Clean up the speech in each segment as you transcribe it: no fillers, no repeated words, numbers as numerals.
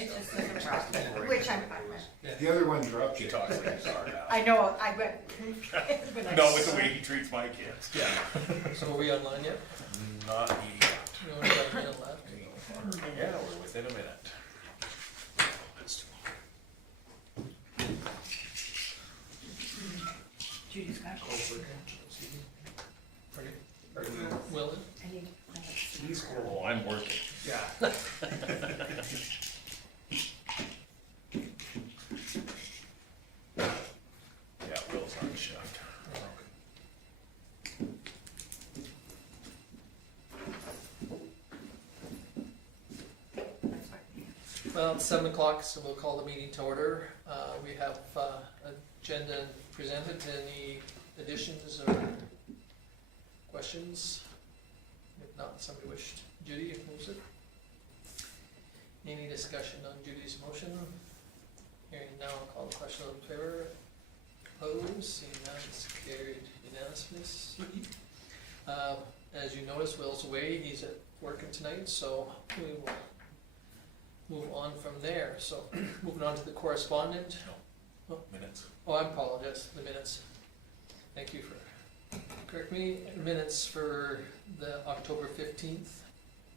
It just doesn't trust me, which I'm fine with. The other ones are up He there. talks like he's our dad. I know, I went. when I No, with saw- the way he treats my kids. Yeah. So are we online yet? Not yet. We only got a minute left. Yeah, we're within a minute. Judy's got it. Will it? I need, He's Oh, I'm working. Yeah. Yeah, Will's on shift. that's fine. Well, it's 7 o'clock, so we'll call the meeting to order. We have agenda presented. Any additions or questions? If not, somebody wished. Judy, moves it. Any discussion on Judy's motion? Hearing now, I'll call the question in favor. Opposed, seeing none, it's carried unanimously. As you notice, Will's away, he's at working tonight, so we will move on from there. So, moving on to the correspondent. Minutes. Oh, I apologize, the minutes. Thank you for correcting me. Minutes for the October 15th.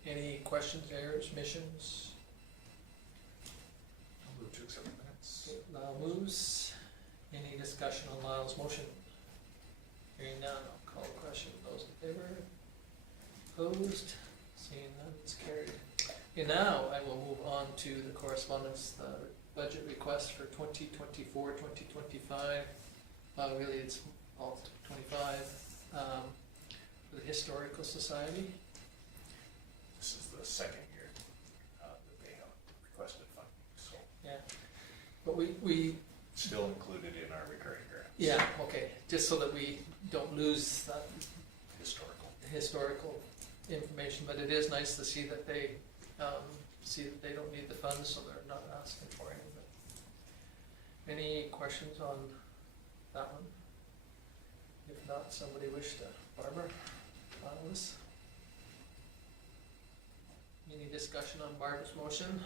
Any questions, errors, missions? I'll move to accept the minutes. Lyle moves. Any discussion on Lyle's motion? Hearing none, I'll call the question. Those in favor? Opposed? Seeing none, it's carried. Okay, now I will move on to the correspondence, the budget request for 2024, 2025. Really, it's all 25, for the Historical Society. This is the second year that they have requested funding, so Yeah, but we still included in our recurring grants. yeah, okay, just so that we don't lose that Historical. historical information, but it is nice to see that they, see that they don't need the funds, so they're not asking for any. But any questions on that one? If not, somebody wish to, Barbara, on this? Any discussion on Barbara's motion?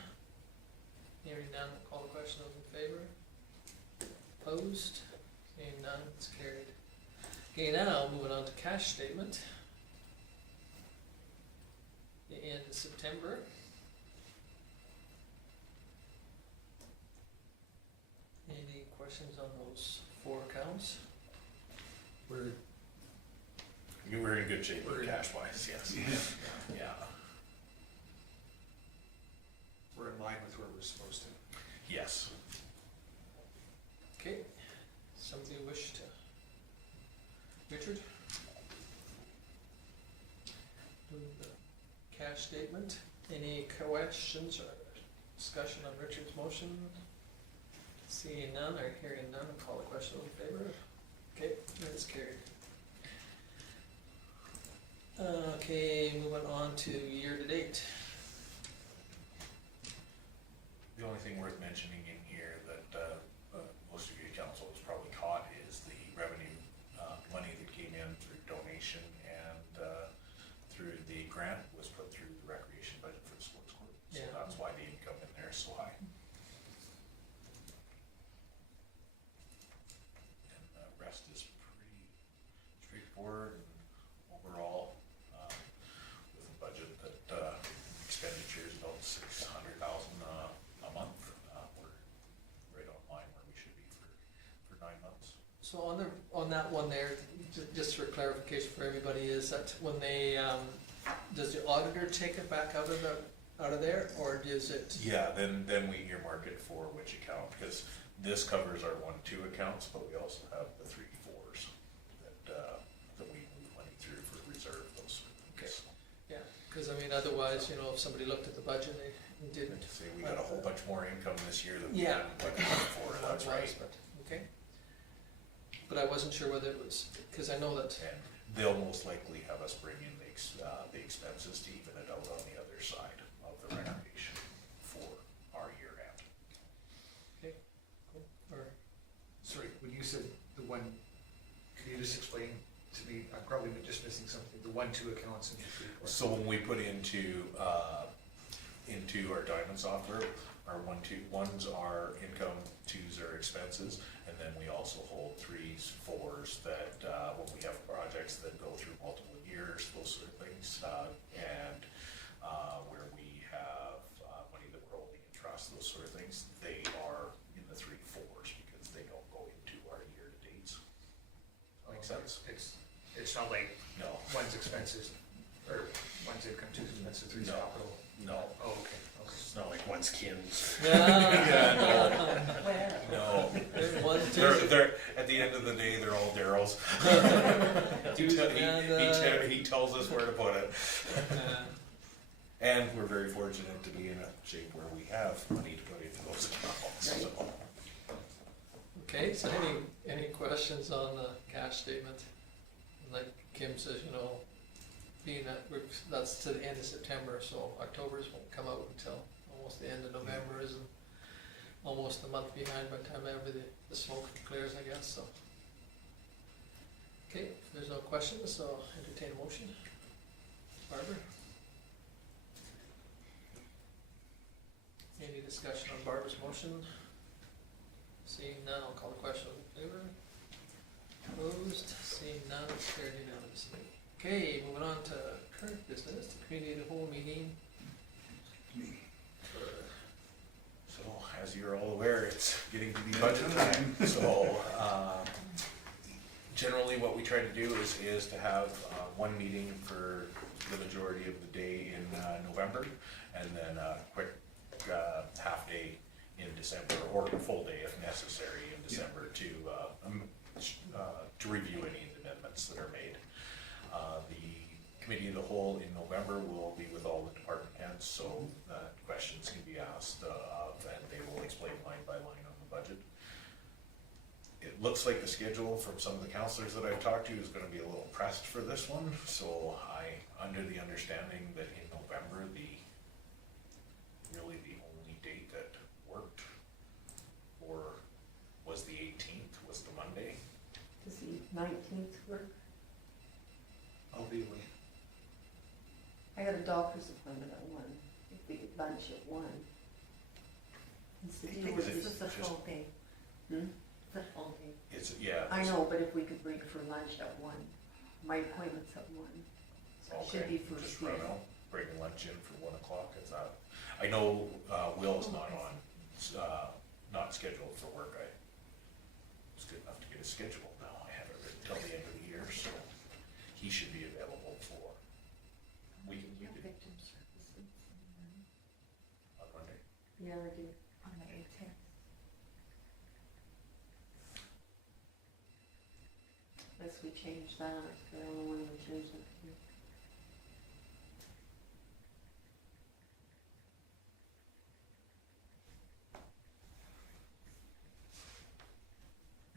Hearing none, call the question, those in favor? Opposed? Seeing none, it's carried. Okay, now, moving on to cash statement. The end of September. Any questions on those 4 accounts? We're, You were in good shape with We're in- cash wise, yes. Yeah. we're in line with where we're supposed to. Yes. Okay, somebody wish to? Richard? Do the cash statement. Any questions or discussion on Richard's motion? Seeing none or hearing none, I'll call the question in favor. Okay, that's carried. Okay, moving on to year-to-date. The only thing worth mentioning in here that most of you council has probably caught is the revenue money that came in through donation and through the grant was put through the recreation budget for the sports court. So Yeah. that's why the income in there is so high. And the rest is pretty straightforward and overall with a budget that expenditures about 600,000 a month. We're right on line where we should be for 9 months. So on that one there, just for clarification for everybody, is that when they, does the auditor take it back out of there, or does it? Yeah, then we earmark it for which account, because this covers our 1-2 accounts, but we also have the 3-4s that we move money through for reserve, those sort of Okay. things. Yeah, because I mean, otherwise, if somebody looked at the budget, they didn't. Say we got a whole bunch more income this year than we Yeah. had budgeted for, that's right. But, okay. But I wasn't sure whether it was, because I know that, And they'll most likely have us bring in the expenses to even it out on the other side of the renovation for our year end. okay, cool, or, Sorry, when you said the one, can you just explain to me, I'm probably just missing something, the 1-2 accounts and the 3-4? So when we put into into our Diamond software. Our ones are income, twos are expenses, and then we also hold threes, fours that, when we have projects that go through multiple years, those sort of things, and, where we have, money that we're holding in trust, those sort of things, they are in the three, fours, because they don't go into our year-to-dates. Make sense? It's not like No, one's expenses, or one's income, two's expenses, three's No. capital. no, Oh, okay, okay. it's not like one's kins. Yeah. Where? No, One, they're, at the end of the day, they're all Daryl's. He tells us where to put it. And we're very fortunate to be in a shape where we have money to put into those accounts, so. Okay, so any questions on the cash statement? Like Kim says, you know, being that that's to the end of September, so October's won't come out until almost the end of November, isn't almost a month behind by the time ever the smoke clears, I guess, so. Okay, if there's no questions, so entertain a motion. Barbara? Any discussion on Barbara's motion? Seeing none, I'll call the question in favor. Opposed, seeing none, it's carried unanimously. Okay, moving on to current business, the committee of the whole meeting. So, as you're all aware, it's getting to be budget time, so, generally what we try to do is to have, one meeting for the majority of the day in, November, and then a quick, half day in December, or a full day if necessary in December to review any amendments that are made. The committee of the whole in November will be with all the department heads, so questions can be asked of, and they will explain line by line on the budget. It looks like the schedule from some of the counselors that I've talked to is gonna be a little pressed for this one, so under the understanding that in November, really the only date that worked or was the 18th, was the Monday. Does the 19th work? I'll be away. I got a doctor's appointment at 1. If we could lunch at 1. It's the deal with Is it This is the just- full day, Hmm? the full day. It's, yeah. I know, but if we could break for lunch at 1. My appointment's at 1. So it should be Okay, first just thing. run out, bring lunch in for 1 o'clock, is that, I know, Will's not on, not scheduled for work, it's good enough to get his schedule now, I have it written till the end of the year, so he should be available for, we can Victim services on Monday. Yeah, I do. on the 18th. Unless we change that, because I don't know when we change that.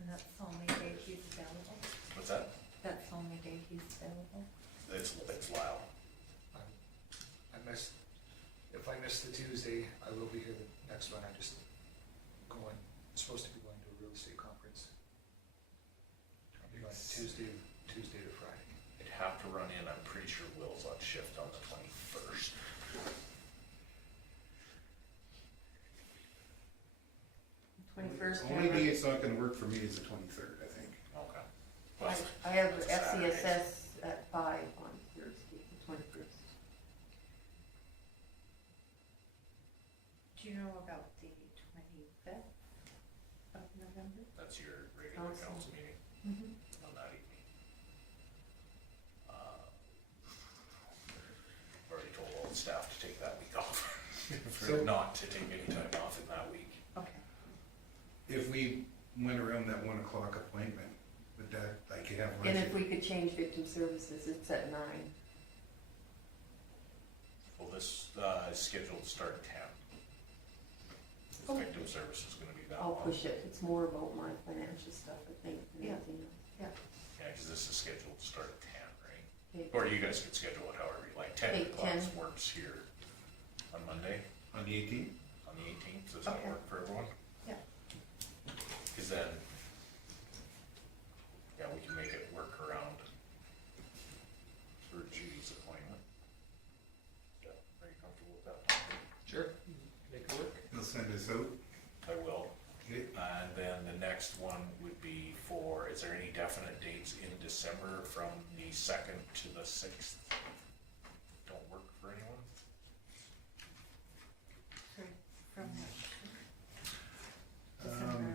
And that's the only day he's available? What's that? That's the only day he's available? It's Lyle. If I miss the Tuesday, I will be here the next one. I'm just supposed to be going to a real estate conference. I'll be going Tuesday to Friday. I'd have to run in, I'm pretty sure Will's on shift on the 21st. The 21st. The only day it's not gonna work for me is the 23rd, I think. Okay. Well, I have that's a Saturday. FCSS at 5 on Thursday, the 21st. Do you know about the 25th of November? That's your regular Council. council meeting Mm-hmm. on that evening. I've already told all the staff to take that week off, for So- not to take any time off in that week. Okay. If we went around that 1 o'clock appointment, would that, like, you have And lunch? if we could change victim services, it's at 9. Well, this is scheduled to start at 10. Oh. Victim service is gonna be that I'll long. push it. It's more about my financial stuff, I think, than Yeah. anything else. Yeah, because this is scheduled to start at 10, right? Okay. Or you guys can schedule it however you like. 10 Okay, o'clock 10. works here on Monday, On the 18th? on the 18th. Does that Okay. work for everyone? Yeah. Because then, yeah, we can make it work around for Judy's appointment. Yeah, are you comfortable with that? send us out. I will. Okay. And then the next one would be for, is there any definite dates in December from the 2nd to the 6th? Don't work for anyone? Sorry, from Um,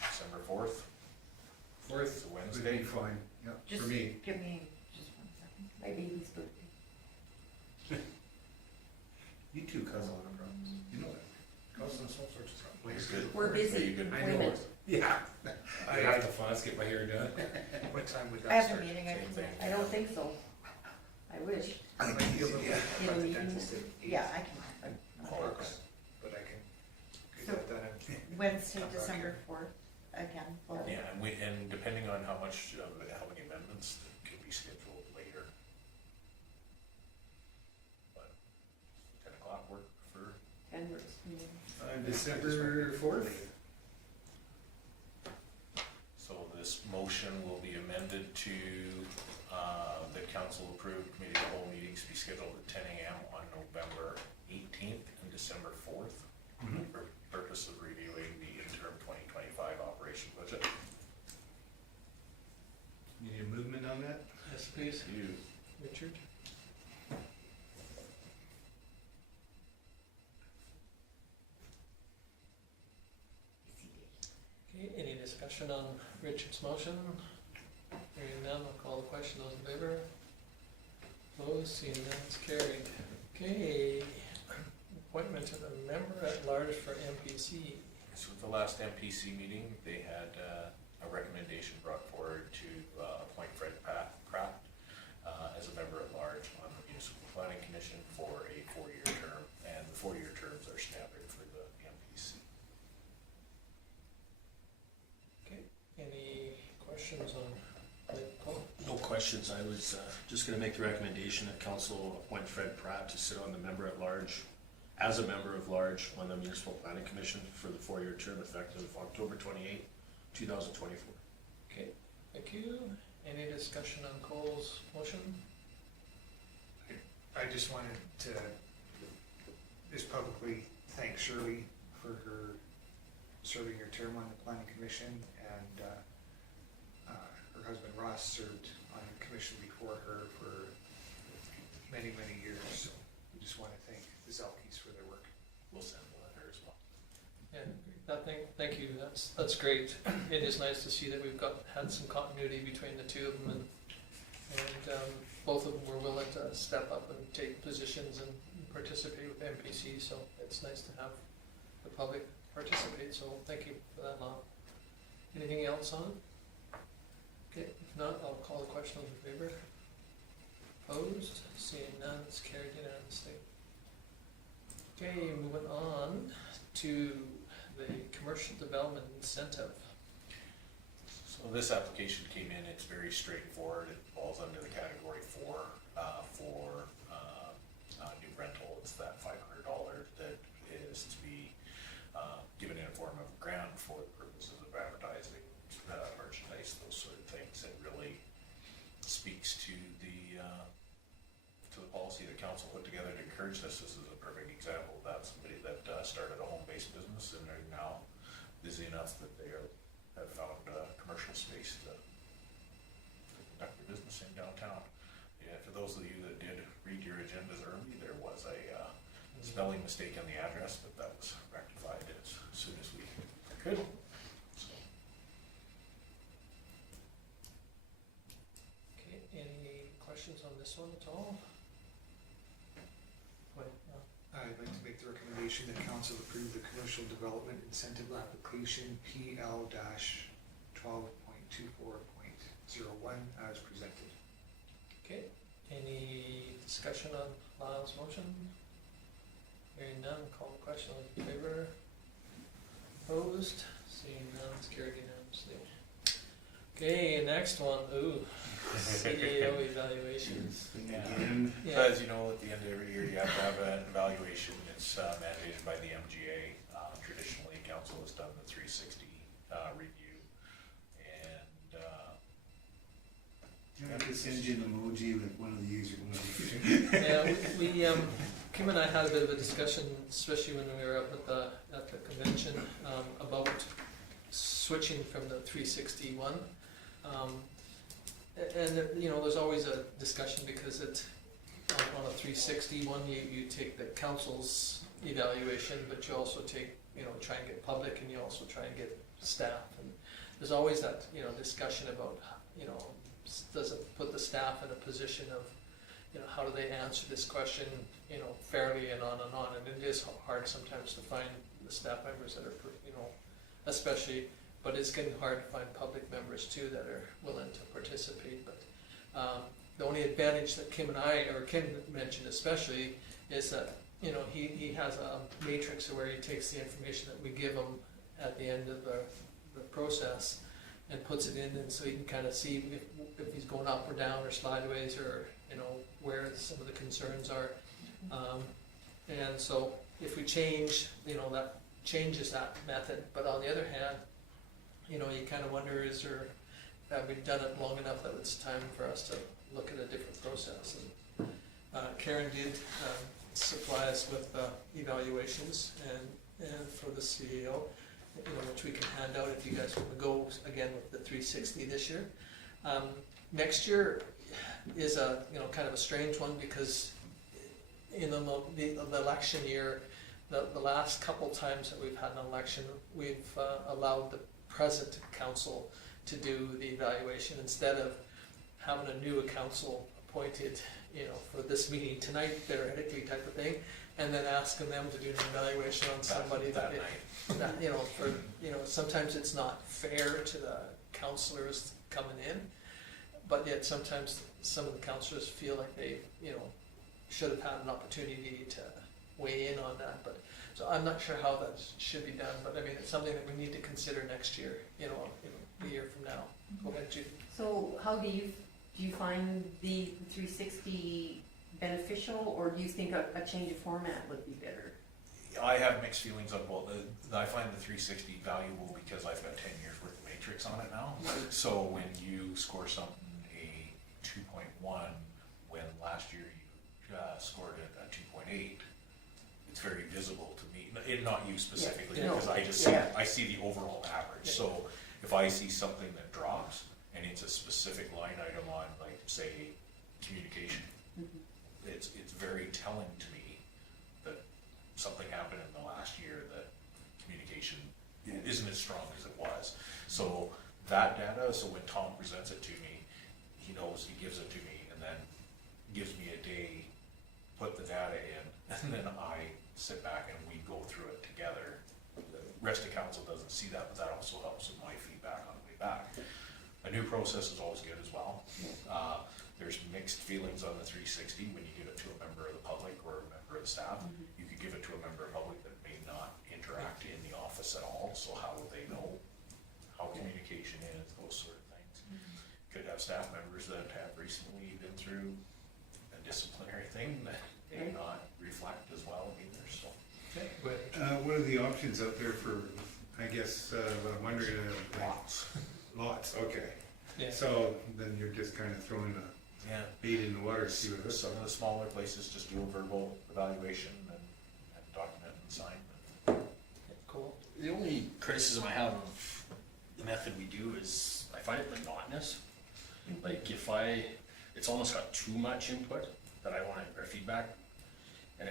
December 4th? Fourth It's a would Wednesday. be fine, yeah, just for me. give me just 1 second. My baby's birthday. You too, cousin. You know that. Causing us all sorts of You're problems. good. We're Are busy. you good? I Wait a know. minute. Yeah. I I- have to fuss, get my hair done. What time would I that have start? a meeting, I Same can, thing. I don't think so. I wish. I might be a little bit In about the the evening? dentist at 8. yeah, I can. Works, but I can get So- that done in Wednesday, Come back December here. 4th, again, full. Yeah, and depending on how much, how many amendments that can be scheduled later. But 10 o'clock work for, And works for me. December 4th? so this motion will be amended to, the council approved committee of the whole meetings to be scheduled at 10 a.m. on November 18th and December 4th. Mhm. For purpose of reviewing the interim 2025 operation budget. You need a movement on that? Yes, please, You, Richard. Okay, any discussion on Richard's motion? Hearing none, I'll call the question, those in favor? Opposed, seeing none, it's carried. Okay, appointment of a member at large for MPC. so at the last MPC meeting, they had a recommendation brought forward to appoint Fred Pratt as a member at large on the Municipal Planning Commission for a 4-year term, and the 4-year terms are standard for the MPC. Okay, any questions on the call? No questions. I was just going to make the recommendation that council appoint Fred Pratt to sit on the member at large, as a member of large on the Municipal Planning Commission for the 4-year term effective October 28, 2024. Okay, thank you. Any discussion on Cole's motion? I just wanted to just publicly thank Shirley for her serving her term on the planning commission, and her husband Ross served on the commission before her for many, many years, so we just want to thank the Zelkis for their work. We'll send a letter as well. Yeah, thank you, that's great. It is nice to see that we've had some continuity between the two of them, and both of them were willing to step up and take positions and participate with MPC, so it's nice to have the public participate, so thank you for that, Lon. Anything else on it? Okay, if not, I'll call the question, those in favor? Opposed? Seeing none, it's carried unanimously. Okay, moving on to the commercial development incentive. So this application came in, it's very straightforward, it falls under the category 4 for new rental. It's that $500 that is to be given in a form of a grant for the purposes of advertising, merchandise, those sort of things. It really speaks to the policy the council put together to encourage this. This is a perfect example of that. Somebody that started a home-based business and are now busy enough that they have found commercial space to conduct their business in downtown. Yeah, for those of you that did read your agendas early, there was a spelling mistake on the address, but that was rectified as soon as we could. So, Okay, any questions on this one at all? Wait, I'd like to make the recommendation that council approve the commercial development incentive application PL-12.24.01 as presented. okay, any discussion on Lyle's motion? Hearing none, call the question, all in favor? Opposed? Seeing none, it's carried unanimously. Okay, next one, CEO evaluations. Again, So Yeah, as you know, at the end of every year, you have to have an evaluation. It's mandated by the MGA. Traditionally, council has done the 360 review. And I have to send you an emoji like one of these or one of these. yeah, we Kim and I had a bit of a discussion, especially when we were up at the convention, about switching from the 361. And, you know, there's always a discussion because on a 361, you take the council's evaluation, but you also take, you know, try and get public, and you also try and get staff. And there's always that, you know, discussion about, you know, does it put the staff in a position of, you know, how do they answer this question, you know, fairly and on and on. And it is hard sometimes to find the staff members that are, you know, especially, but it's getting hard to find public members too that are willing to participate. But the only advantage that Kim mentioned especially is that, you know, he has a matrix where he takes the information that we give him at the end of the process and puts it in, and so he can kind of see if he's going up or down or sideways, or, you know, where some of the concerns are. And so if we change, you know, that changes that method. But on the other hand, you know, you kind of wonder, have we done it long enough that it's time for us to look at a different process? And Karen did supply us with evaluations and for the CEO, you know, which we can hand out if you guys want to go again with the 360 this year. Next year is a, you know, kind of a strange one, because in the election year, the last couple times that we've had an election, we've allowed the present council to do the evaluation instead of having a new council appointed, you know, for this meeting tonight, theoretically, type of thing, and then asking them to do an evaluation on somebody that you know, for, you know, sometimes it's not fair to the councillors coming in, but yet sometimes some of the councillors feel like they, you know, should have had an opportunity to weigh in on that. But so I'm not sure how that should be done, but I mean, it's something that we need to consider next year, you know, a year from now. Go ahead, Judy. So how do you find the 360 beneficial, or do you think a change of format would be better? I have mixed feelings on both. I find the 360 valuable because I've got 10 years worth of matrix on it now. So when you score something a 2.1, when last year you scored it a 2.8, it's very visible to me. Not you specifically, Yeah. because I just see the overall average. Yeah. So if I see something that drops and it's a specific line item on, like, say, communication, it's very telling to me that something happened in the last year that communication isn't as strong as it was. So that data, so when Tom presents it to me, he knows, he gives it to me, and then gives me a day, put the data in, and then I sit back and we go through it together. The rest of council doesn't see that, but that also helps with my feedback on the way back. A new process is always good as well. There's mixed feelings on the 360 when you give it to a member of the public or a member of the staff. You could give it to a member of the public that may not interact in the office at all, so how would they know how communication is, those sort of things. Could have staff members that have recently been through a disciplinary thing that may not reflect as well either, so. Okay, go ahead. What are the options out there for, I guess, what I'm wondering, Lots. lots, okay. Yeah. So then you're just kind of throwing a Yeah. bait in the water, see what Some of the smaller places just do a verbal evaluation and document and sign. Cool. The only criticism I have of the method we do is I find it monotonous. Like it's almost got too much input that I want, or feedback, and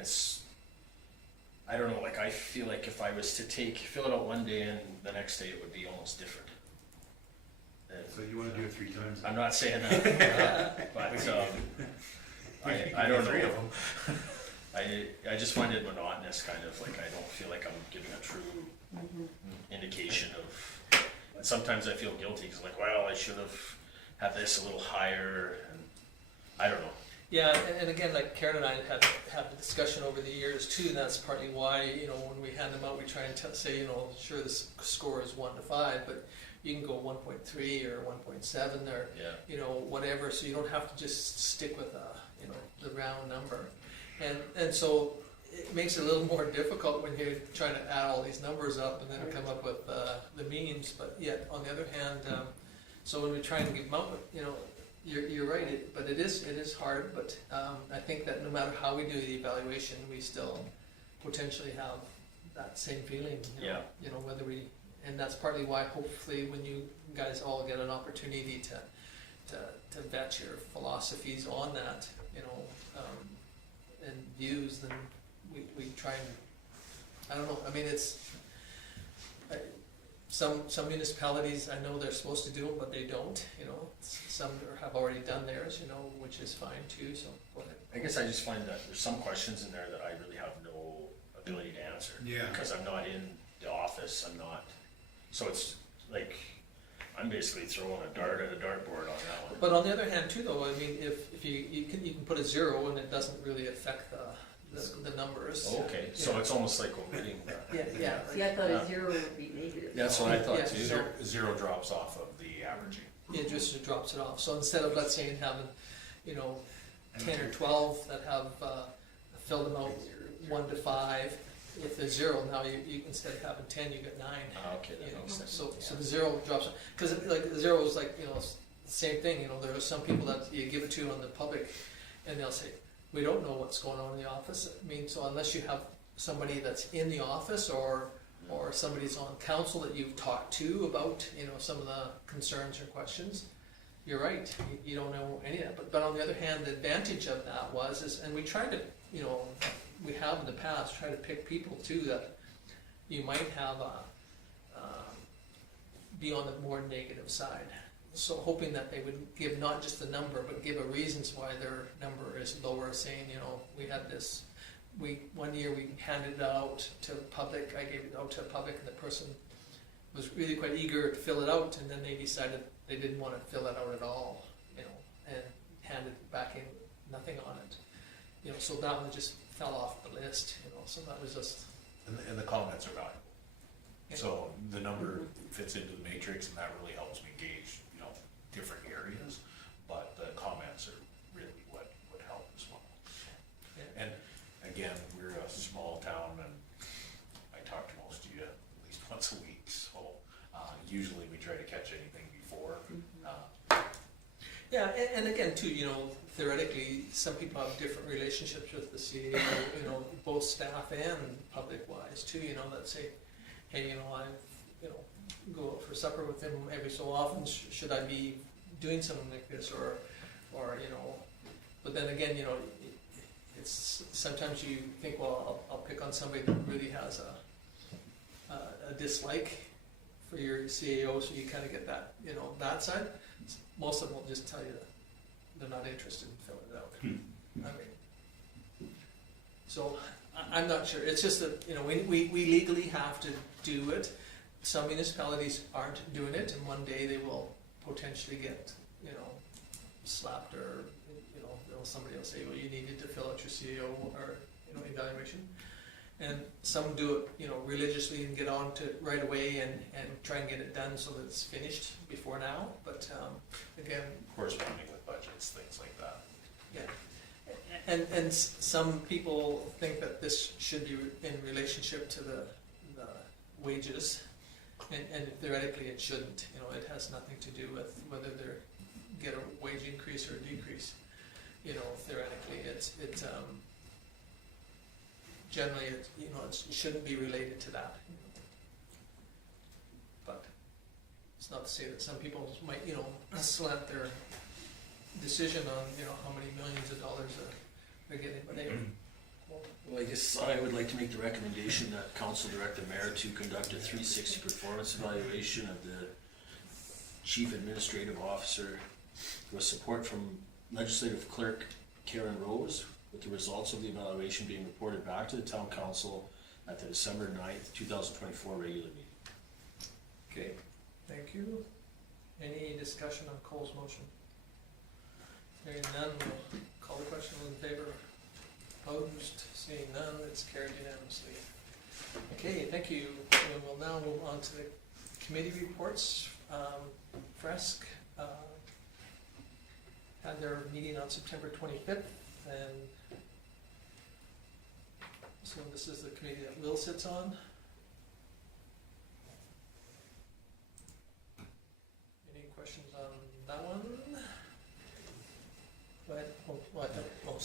I don't know, like I feel like if I was to fill it out one day and the next day it would be almost different. And So you want to do it 3 times? I'm not saying that, but I don't know. Three of them. I just find it monotonous, kind of like I don't feel like I'm giving a true indication of. And sometimes I feel guilty because, like, well, I should have had this a little higher, and I don't know. Yeah, and again, like Karen and I have a discussion over the years too, and that's partly why, you know, when we hand them out, we try and say, you know, sure, the score is 1 to 5, but you can go 1.3 or 1.7 or, Yeah. you know, whatever, so you don't have to just stick with you know, the round number. And so it makes it a little more difficult when you're trying to add all these numbers up and then come up with the means, but yet, on the other hand, so when we try and give them out, you know, you're right, but it is hard, but, I think that no matter how we do the evaluation, we still potentially have that same feeling, you know? Yeah. You know, whether we, and that's partly why hopefully when you guys all get an opportunity to vet your philosophies on that, you know, and views, then we try and, I don't know, I mean, some municipalities, I know they're supposed to do it, but they don't, you know. Some have already done theirs, you know, which is fine too, so go ahead. I guess I just find that there's some questions in there that I really have no ability to answer. Yeah. Because I'm not in the office, I'm not, so it's like, I'm basically throwing a dart at a dartboard on that one. But on the other hand too, though, I mean, if you can put a 0 and it doesn't really affect the numbers. Okay, so Yeah. it's almost like omitting that. Yeah. See, I thought Yeah. a 0 would be negative. That's what I thought Yeah, too. so- Zero drops off of the averaging. It just drops it off. So instead of, let's say, having, you know, 10 or 12 that have filled them out 1 to 5, if there's 0, now you instead of having 10, you got 9. Okay, You that know, makes sense. so the 0 drops, because like the 0 is like, you know, the same thing, you know, there are some people that you give it to on the public, and they'll say, we don't know what's going on in the office. I mean, so unless you have somebody that's in the office or somebody's on council that you've talked to about, you know, some of the concerns or questions, you're right, you don't know any of that. But on the other hand, the advantage of that is, and we tried to, you know, we have in the past, tried to pick people too that you might have be on the more negative side. So hoping that they would give not just the number, but give a reasons why their number is lower, saying, you know, we had this, one year we handed it out to the public, I gave it out to the public, and the person was really quite eager to fill it out, and then they decided they didn't want to fill it out at all, you know, and handed back in nothing on it. You know, so that one just fell off the list, you know, so that was just, And the comments are valuable. Yeah. So the number fits into the matrix, and that really helps me gauge, you know, different areas, but the comments are really what help as well. yeah. And again, we're a small town, and I talk to most of you at least once a week, so usually we try to catch anything before. Yeah, and again, too, you know, theoretically, some people have different relationships with the CAO, you know, both staff and public-wise, too, you know, that say, hey, you know, I, you know, go out for supper with them every so often, should I be doing something like this, or, you know, but then again, you know, it's, sometimes you think, well, I'll pick on somebody that really has a dislike for your CAO, so you kind of get that, you know, that side. Most of them will just tell you that they're not interested in filling it out. I mean, so I'm not sure. It's just that, you know, we legally have to do it. Some municipalities aren't doing it, and one day they will potentially get, you know, slapped, or, you know, somebody will say, well, you needed to fill out your CAO or, you know, evaluation. And some do it, you know, religiously and get on to it right away and try and get it done so that it's finished before now. But again, Corresponding with budgets, things like that. yeah. And some people think that this should be in relationship to the wages, and theoretically it shouldn't. You know, it has nothing to do with whether they get a wage increase or a decrease. You know, theoretically, it's generally, you know, it shouldn't be related to that. But it's not to say that some people might, you know, slant their decision on, you know, how many millions of dollars they're getting, but they. Well, I guess I would like to make the recommendation that council direct the mayor to conduct a 360 performance evaluation of the chief administrative officer with support from legislative clerk Karen Rose, with the results of the evaluation being reported back to the town council at the December 9th, 2024 regular meeting. Okay, thank you. Any discussion on Cole's motion? Hearing none, we'll call the question. All in favor? Opposed? Seeing none, it's carried unanimously. Okay, thank you. We will now move on to the committee reports. Fresk had their meeting on September 25th, and so this is the committee that Will sits on. Any questions on that one?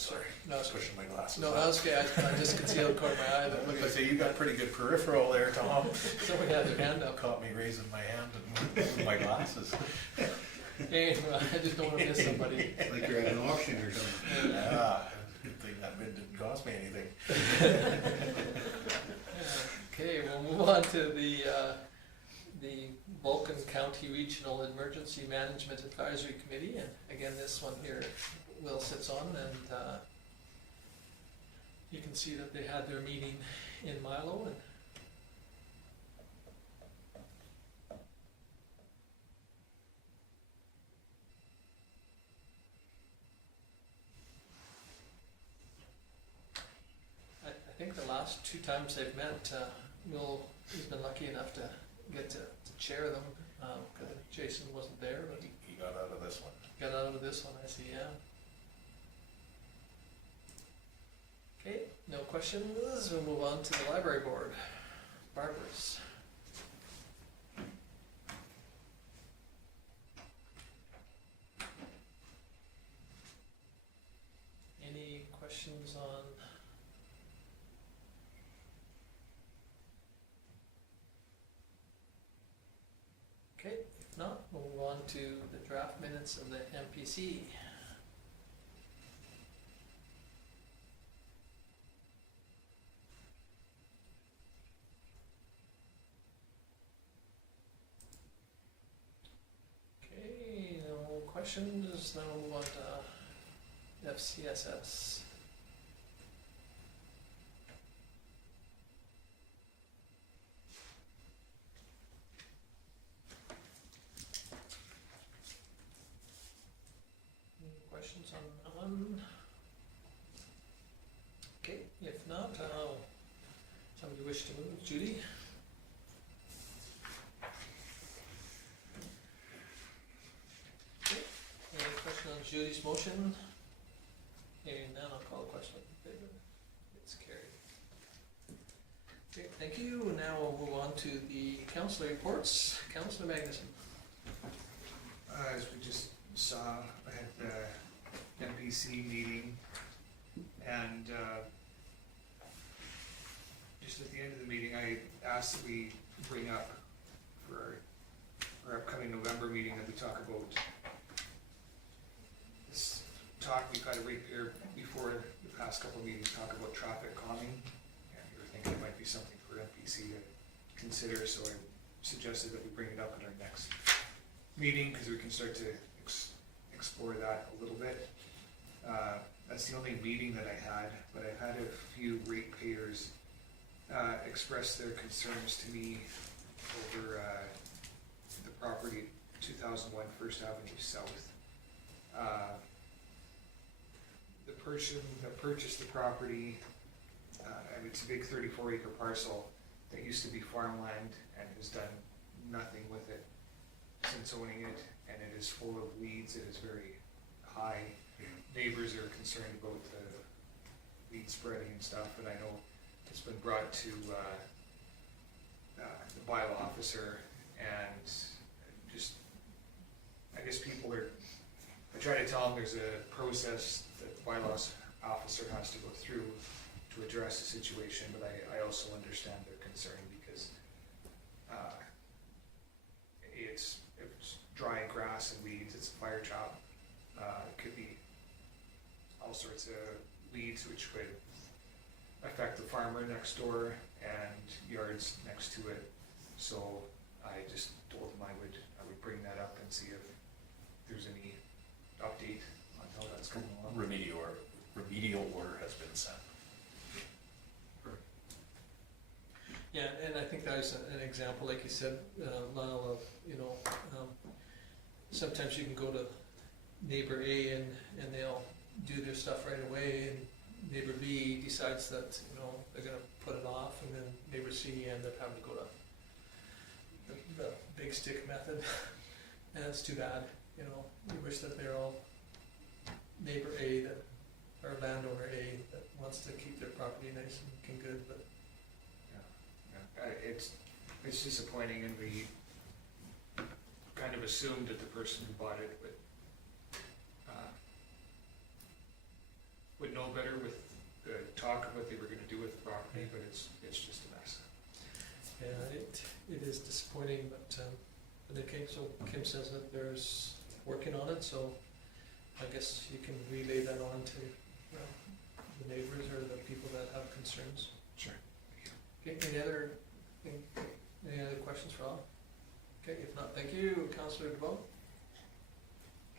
sorry. No, it's Pushing my glasses No, up. that was okay, I just could see out the corner of my eye that I looked was like say, you got pretty good peripheral there, Tom. somebody had their hand up. Caught me raising my hand and moving my glasses. Hey, I just don't wanna miss somebody. Like you're at an auction or something. Yeah, good thing that bid didn't cost me anything. Okay, we'll move on to the Vulcan County Regional Emergency Management Advisory Committee, and again, this one here, Will sits on, and, you can see that they had their meeting in Milo, and I think the last two times they've met, Will has been lucky enough to get to chair them, because Jason wasn't there, but He got out of this one. got out of this one, I see, yeah. Okay, no questions, we'll move on to the library board. Barbara's. Any questions on? Okay, if not, we'll move on to the draft minutes of the MPC. Okay, no questions, now we'll move on to FCSS. Any questions on that one? Okay, if not, somebody wish to move, Judy? Okay, any question on Judy's motion? Hearing none, I'll call the question in favor. It's carried. Okay, thank you, now we'll move on to the council reports. Councilor Magnuson. As we just saw, I had the MPC meeting, and just at the end of the meeting, I asked that we bring up for our upcoming November meeting that we talk about this talk we've had right here before the past couple of meetings, talk about traffic calming, and we were thinking it might be something for MPC to consider, so I suggested that we bring it up at our next meeting, because we can start to explore that a little bit. That's the only meeting that I had, but I've had a few ratepayers express their concerns to me over the property, 2001 First Avenue South. The person that purchased the property, and it's a big 34-acre parcel that used to be farmland and has done nothing with it since owning it, and it is full of weeds, it is very high. Neighbors are concerned about the weed spreading and stuff, and I know it's been brought to the bylaw officer, and just, I guess people are, I try to tell them there's a process that the bylaws officer has to go through to address the situation, but I also understand their concern, because it's dry grass and weeds, it's a fire trap. It could be all sorts of weeds which could affect the farmer next door and yards next to it. So I just told him I would bring that up and see if there's any update on how that's coming along. Remedial order has been sent. Yeah, and I think that is an example, like you said, Lyle, of, sometimes you can go to neighbor A and they'll do their stuff right away, and neighbor B decides that, they're gonna put it off, and then neighbor C end up having to go to the big stick method, and it's too bad, we wish that they're all neighbor A that, or landowner A that wants to keep their property nice and looking good, but It's disappointing, and we kind of assumed that the person who bought it would know better with the talk of what they were gonna do with the property, but it's just a mess. Yeah, it is disappointing, but then Kim says that there's working on it, so I guess you can relay that on to the neighbors or the people that have concerns. Sure. Okay, any other questions for Rob? Okay, if not, thank you, Councillor DeBoe.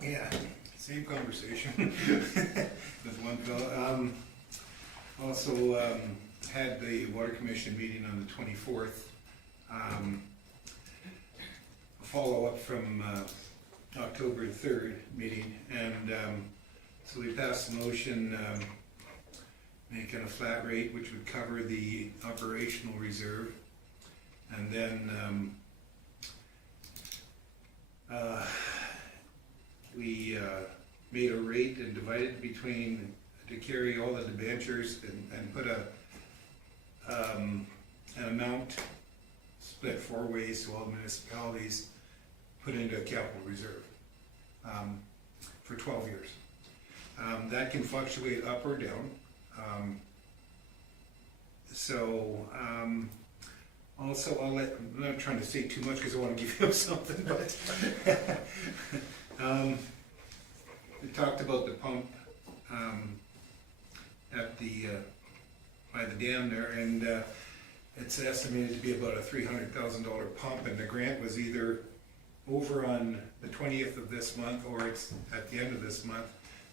Yeah, same conversation with one fellow. Also, had the water commission meeting on the 24th. A follow-up from October 3rd meeting, and so we passed a motion making a flat rate which would cover the operational reserve, and then we made a rate and divided between, to carry all the debentures and put an amount split 4 ways to all municipalities, put into a capital reserve for 12 years. That can fluctuate up or down. Also, I'm not trying to say too much because I want to give you something, but we talked about the pump at the by the dam there, and it's estimated to be about a $300,000 pump, and the grant was either over on the 20th of this month or it's at the end of this month.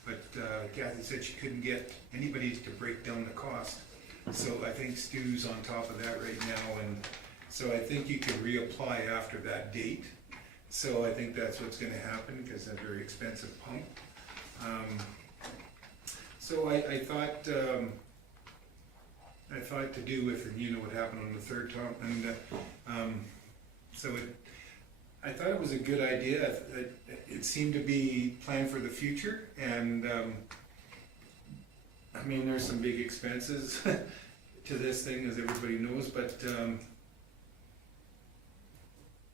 But Kathy said she couldn't get anybody to break down the cost. So I think Stu's on top of that right now, and so I think you can reapply after that date. So I think that's what's gonna happen, because it's a very expensive pump. So I thought to do with, and you know what happened on the third time, and I thought it was a good idea. It seemed to be planned for the future, and I mean, there's some big expenses to this thing, as everybody knows, but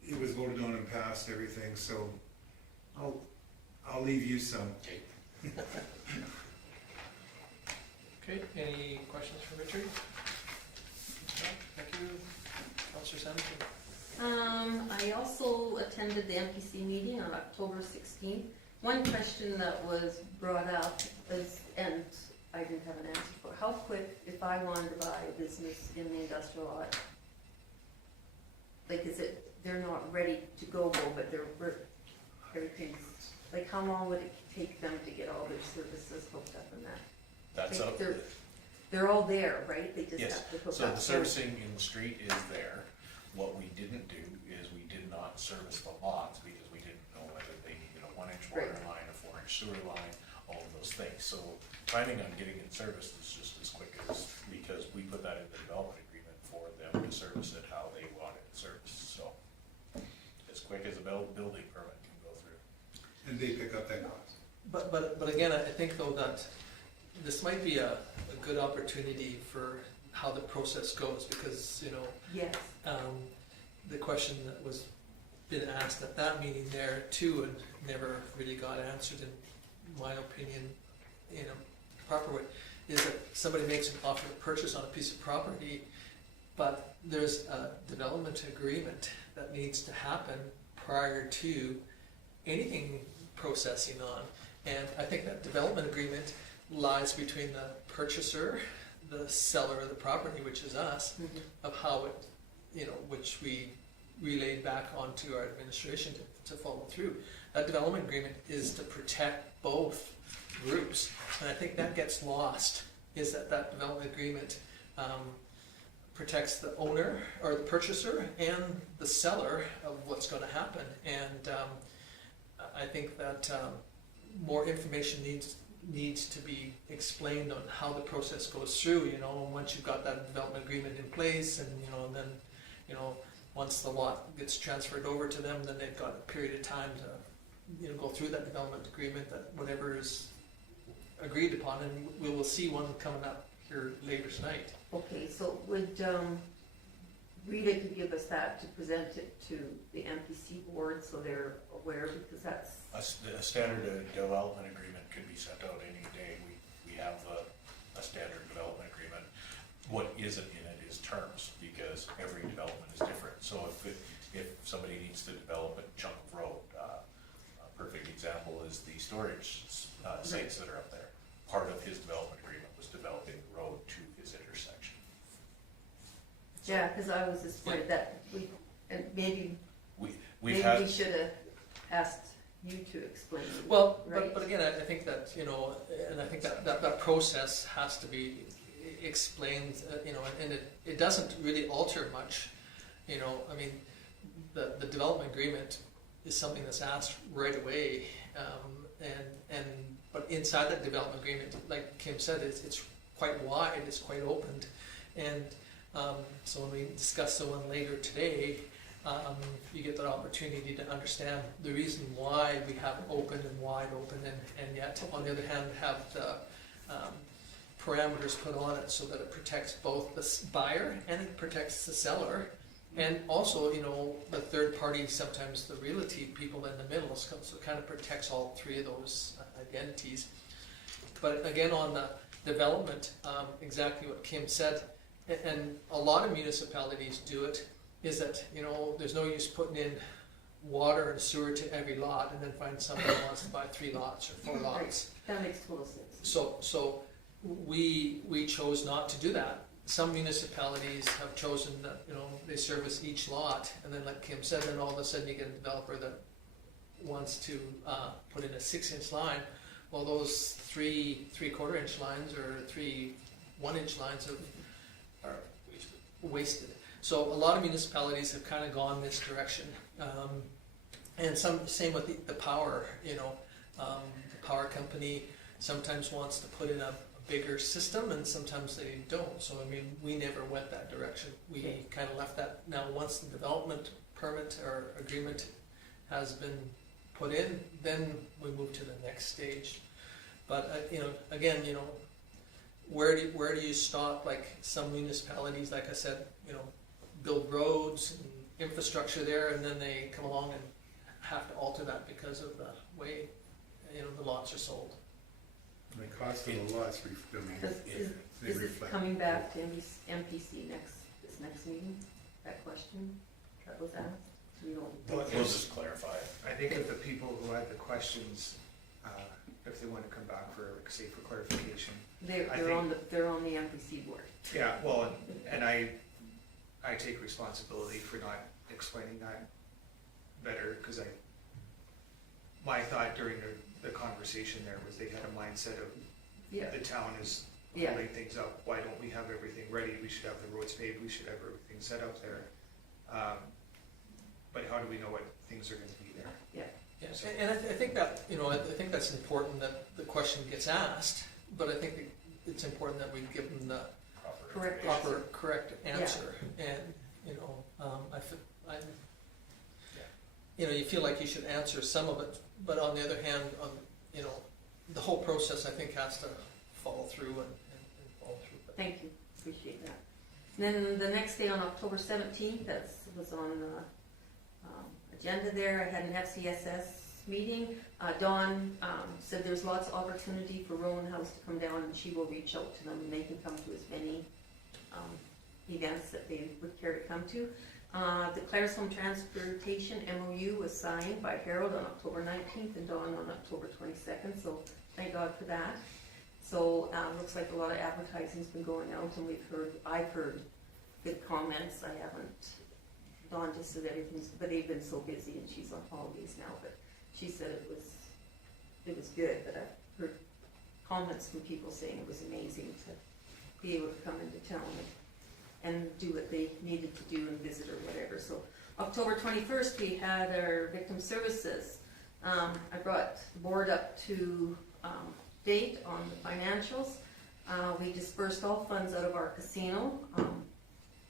it was voted on and passed everything, so I'll leave you some. Okay, any questions for Richard? No, thank you. Councillor Sanderson? I also attended the MPC meeting on October 16th. One question that was brought up is, and I didn't have an answer for, how quick, if I wanted to buy a business in the industrial lot, like, is it, they're not ready to go, but everything's, like, how long would it take them to get all their services hooked up in that? That's Like, up. they're all there, right? They just Yes, have to hook so up. the servicing in the street is there. What we didn't do is we did not service the lots because we didn't know whether they needed a 1-inch water Right. line, a 4-inch sewer line, all of those things. So planning on getting it serviced is just as quick as, because we put that in the development agreement for them to service it how they want it serviced. So as quick as a building permit can go through. And they pick up that cost. But again, I think though that this might be a good opportunity for how the process goes, because, you know, Yes. the question that was been asked at that meeting there too, and never really got answered, in my opinion, in a proper way, is that somebody makes an offer of purchase on a piece of property, but there's a development agreement that needs to happen prior to anything processing on. And I think that development agreement lies between the purchaser, the seller of the property, which is us, Mhm. of how it, you know, which we relayed back onto our administration to follow through. That development agreement is to protect both groups, and I think that gets lost, is that development agreement protects the owner or the purchaser and the seller of what's gonna happen. And I think that more information needs to be explained on how the process goes through, you know, and once you've got that development agreement in place, and, you know, and then, you know, once the lot gets transferred over to them, then they've got a period of time to, you know, go through that development agreement, that whatever is agreed upon, and we will see one coming up here later tonight. Okay, so would Rita could give us that to present it to the MPC board so they're aware, because that's, A standard development agreement could be sent out any day. We have a standard development agreement. What isn't in it is terms, because every development is different. So if somebody needs to develop a chunk of road, a perfect example is the storage sites that are up there. Part of his development agreement was developing the road to his intersection. So Yeah, because I was disappointed that and maybe We've we had, should have asked you to explain it. Well, Right. but again, I think that, and I think that process has to be explained, and it doesn't really alter much, I mean, the development agreement is something that's asked right away, but inside that development agreement, like Kim said, it's quite wide, it's quite open, and so when we discuss the one later today, you get that opportunity to understand the reason why we have open and wide open, and yet on the other hand have the parameters put on it so that it protects both the buyer and it protects the seller, and also the third party, sometimes the realty people in the middle, so it kind of protects all three of those identities. But again, on the development, exactly what Kim said, and a lot of municipalities do it, is that, there's no use putting in water and sewer to every lot and then find somebody who wants to buy 3 lots or 4 lots. That makes total sense. So we chose not to do that. Some municipalities have chosen that, they service each lot, and then like Kim said, then all of a sudden you get a developer that wants to put in a 6-inch line. Well, those 3 3/4-inch lines or 3 1-inch lines are wasted. So a lot of municipalities have kind of gone this direction, and same with the power. The power company sometimes wants to put in a bigger system, and sometimes they don't. So I mean, we never went that direction. We kind of left that. Now, once the development permit or agreement has been put in, then we move to the next stage. But again, where do you stop? Like some municipalities, like I said, build roads and infrastructure there, and then they come along and have to alter that because of the way the lots are sold. The cost of the lots, Is they this reflect. coming back to MPC this next meeting? That question that was asked? we'll just clarify. I think of the people who had the questions, if they want to come back for, like, say, for clarification. They're on the MPC board. Yeah, well, and I take responsibility for not explaining that better, because my thought during the conversation there was they had a mindset of Yeah. the town is Yeah. holding things up, why don't we have everything ready, we should have the roads paved, we should have everything set up there. But how do we know what things are gonna be there? Yeah, and I think that, I think that's important that the question gets asked, but I think it's important that we give them the Correct. correct answer. And, you feel like you should answer some of it, but on the other hand, the whole process, I think, has to follow through and follow through. But Thank you, appreciate that. And then the next day on October 17th, that was on the agenda there, I had an FCSS meeting. Dawn said there's lots of opportunity for Rowan House to come down, and she will reach out to them, and they can come to as many events that they would care to come to. The Claresholm Transportation MOU was signed by Harold on October 19th and Dawn on October 22nd, so thank God for that. So looks like a lot of advertising's been going out, and I've heard good comments. I haven't, Dawn just said everything's, but they've been so busy, and she's on holidays now, but she said it was good, but I've heard comments from people saying it was amazing to be able to come into town and do what they needed to do and visit or whatever. So October 21st, we had our victim services. I brought the board up to date on the financials. We dispersed all funds out of our casino.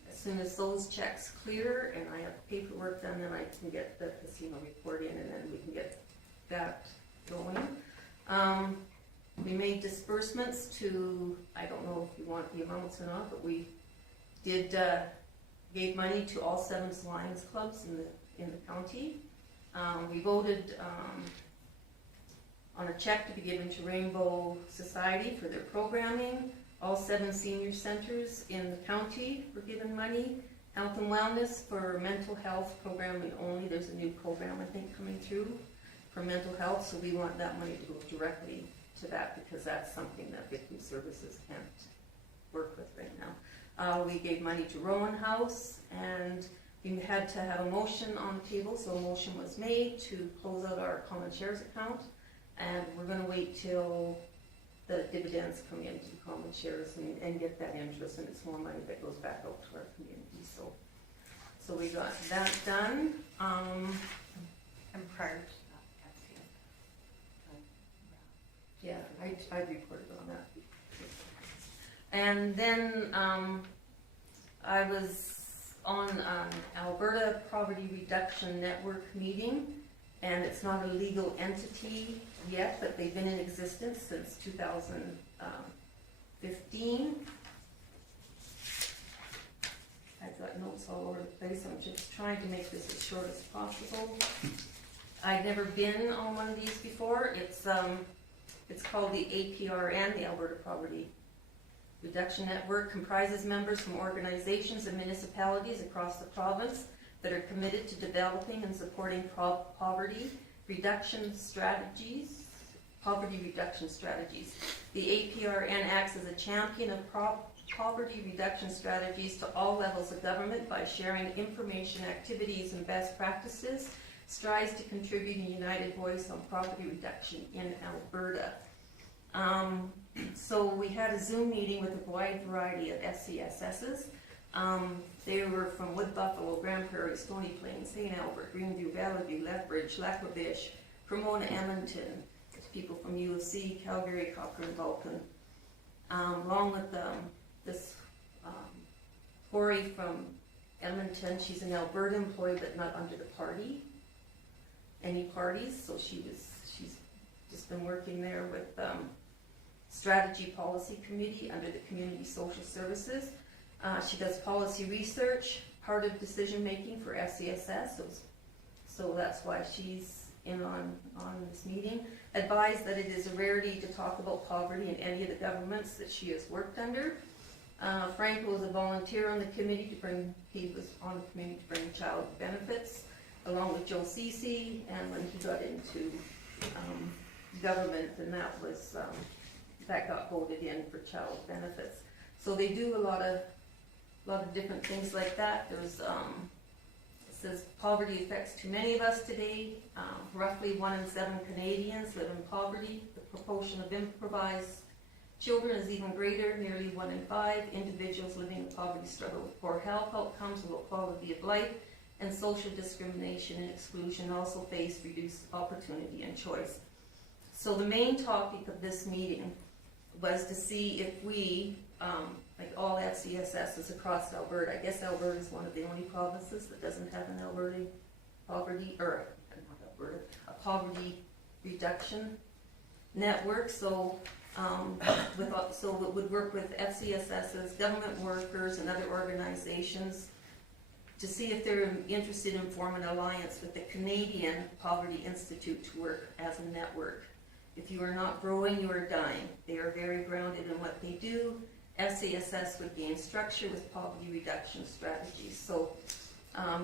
As soon as those checks clear and I have paperwork done, then I can get the casino report in, and then we can get that going. We made disbursements to, I don't know if you want the amounts or not, but we did gave money to all 7 Lions clubs in the county. We voted on a check to be given to Rainbow Society for their programming. All 7 senior centers in the county were given money. Health and wellness for mental health programming only. There's a new program, I think, coming through for mental health, so we want that money to go directly to that because that's something that Victim Services can't work with right now. We gave money to Rowan House, and we had to have a motion on the table, so a motion was made to close out our common shares account, and we're gonna wait till the dividends come into the common shares and get that interest, and it's more money that goes back out to our community, so we got that done. And prior to that, Yeah, I reported on that. And then, I was on an Alberta Poverty Reduction Network meeting, and it's not a legal entity yet, but they've been in existence since 2015. I've got notes all over the place, I'm just trying to make this as short as possible. I've never been on one of these before. It's called the APRN, the Alberta Poverty Reduction Network, comprises members from organizations and municipalities across the province that are committed to developing and supporting poverty reduction strategies. The APRN acts as a champion of poverty reduction strategies to all levels of government by sharing information, activities, and best practices, strives to contribute a united voice on poverty reduction in Alberta. So we had a Zoom meeting with a wide variety of SCSSs. They were from Wood Buffalo, Grand Prairie, Stony Plains, St. Albert, Greenview, Valley View, Lethbridge, Lac-La-Biche, Cremona, Edmonton. There's people from UofC, Calgary, Cochrane, Vulcan. Along with this Corey from Edmonton. She's an Alberta employee, but not under the party, any parties. So she's just been working there with Strategy Policy Committee under the Community Social Services. She does policy research, part of decision making for SCSS, so that's why she's in on this meeting. Advised that it is a rarity to talk about poverty in any of the governments that she has worked under. Frank was a volunteer on the committee he was on the committee to bring child benefits, along with Joe Cece, and when he got into government, and that got voted in for child benefits. So they do a lot of different things like that. There's it says poverty affects too many of us today. Roughly 1 in 7 Canadians live in poverty. The proportion of improvised children is even greater. Nearly 1 in 5 individuals living in poverty struggle with poor health outcomes, low quality of life, and social discrimination and exclusion. Also face reduced opportunity and choice. So the main topic of this meeting was to see if we, like all FCSSs across Alberta, I guess Alberta is one of the only provinces that doesn't have an a poverty reduction network. So, so it would work with FCSSs, government workers, and other organizations to see if they're interested in forming an alliance with the Canadian Poverty Institute to work as a network. If you are not growing, you are dying. They are very grounded in what they do. FCSS would gain structure with poverty reduction strategies. So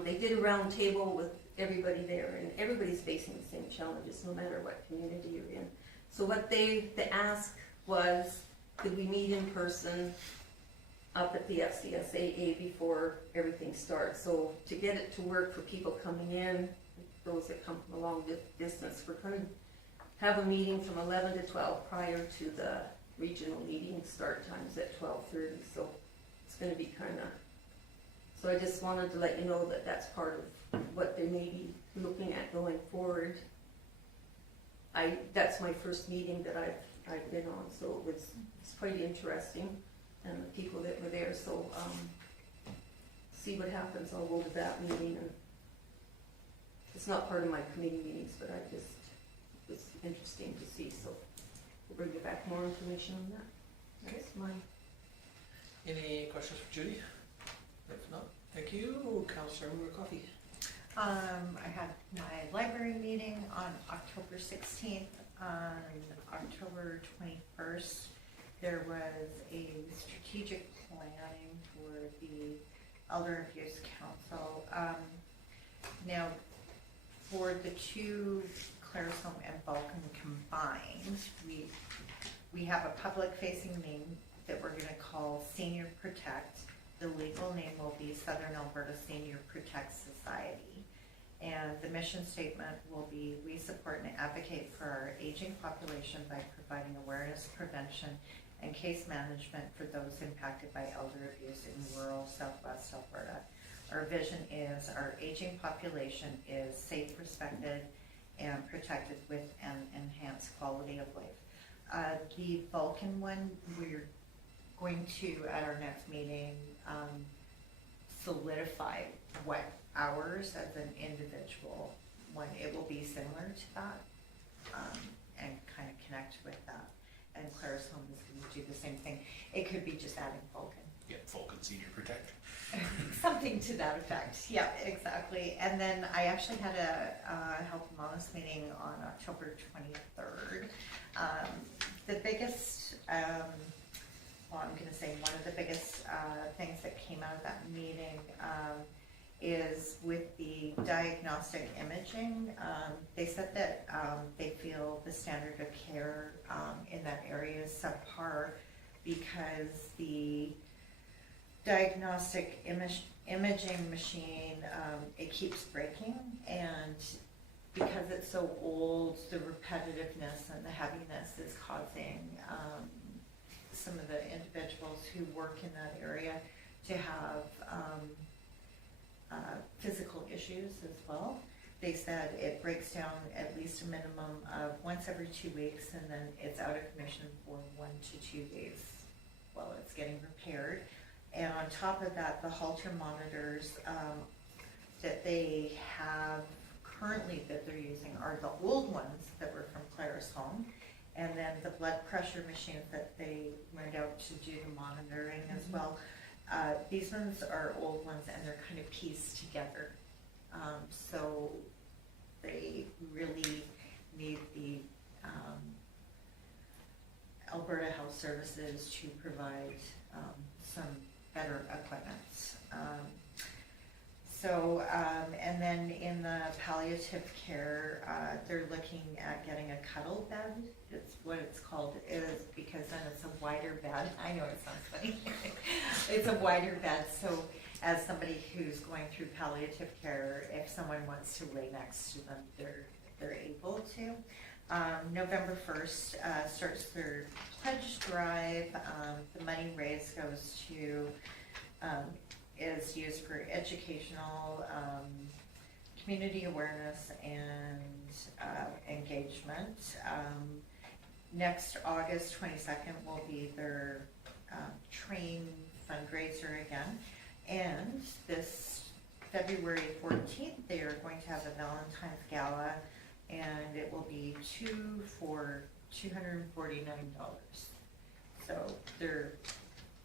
they did a round table with everybody there, and everybody's facing the same challenges, no matter what community you're in. So what the ask was, could we meet in person up at the FCSAA before everything starts? So to get it to work for people coming in, those that come from a long distance, we're going to have a meeting from 11 to 12 prior to the regional meeting start times at 12:30. So it's going to be kind of, so I just wanted to let you know that that's part of what they may be looking at going forward. That's my first meeting that I've been on, so it's quite interesting, and the people that were there. So see what happens. I'll go to that meeting, and it's not part of my committee meetings, but it was interesting to see. So we'll bring you back more information on that. That's mine. Any questions for Judy? If not, thank you. Councillor Coffey. I had my library meeting on October 16th. on October 21st, there was a strategic planning for the Elder Abuse Council. Now, for the two Clarisholm and Vulcan combined, we have a public-facing name that we're gonna call Senior Protect. The legal name will be Southern Alberta Senior Protect Society. And the mission statement will be, we support and advocate for our aging population by providing awareness, prevention, and case management for those impacted by elder abuse in rural Southwest Alberta. Our vision is our aging population is safe, respected, and protected with an enhanced quality of life. The Vulcan one, we're going to, at our next meeting, solidify what ours as an individual one, it will be similar to that, and kind of connect with that. And Clarisholm is going to do the same thing. It could be just adding Vulcan. Yeah, Vulcan Senior Protect. Something to that effect, yeah, exactly. And then I actually had a health and wellness meeting on October 23rd. The biggest, well, I'm gonna say one of the biggest things that came out of that meeting is with the diagnostic imaging. They said that they feel the standard of care in that area is subpar because the diagnostic imaging machine, it keeps breaking, and because it's so old, the repetitiveness and the heaviness is causing some of the individuals who work in that area to have physical issues as well. They said it breaks down at least a minimum of once every 2 weeks, and then it's out of commission for 1 to 2 days while it's getting repaired. And on top of that, the Holter monitors that they have currently that they're using are the old ones that were from Clarisholm, and then the blood pressure machines that they went out to do the monitoring as well. These ones are old ones, and they're kind of pieced together. So they really need the Alberta Health Services to provide some better equipment. And then in the palliative care, they're looking at getting a cuddle bed. It's what it's called, is because then it's a wider bed. I know it sounds funny. It's a wider bed, so as somebody who's going through palliative care, if someone wants to lay next to them, they're able to. November 1st starts their pledge drive. The money raised goes to, is used for educational, community awareness, and engagement. Next August 22nd will be their train fundraiser again. And this February 14th, they are going to have a Valentine's Gala, and it will be 2 for $249. So they're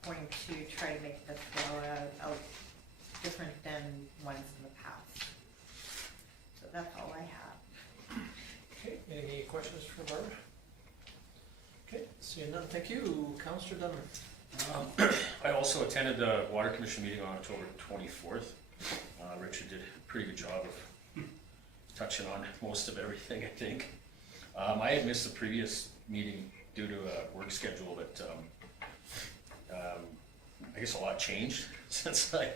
going to try to make this gala different than ones in the past. So that's all I have. Okay, any questions for Barbara? Okay, seeing none, thank you. Councillor Dunman. I also attended the Water Commission meeting on October 24th. Richard did a pretty good job of touching on most of everything, I think. I had missed the previous meeting due to a work schedule, but I guess a lot changed since a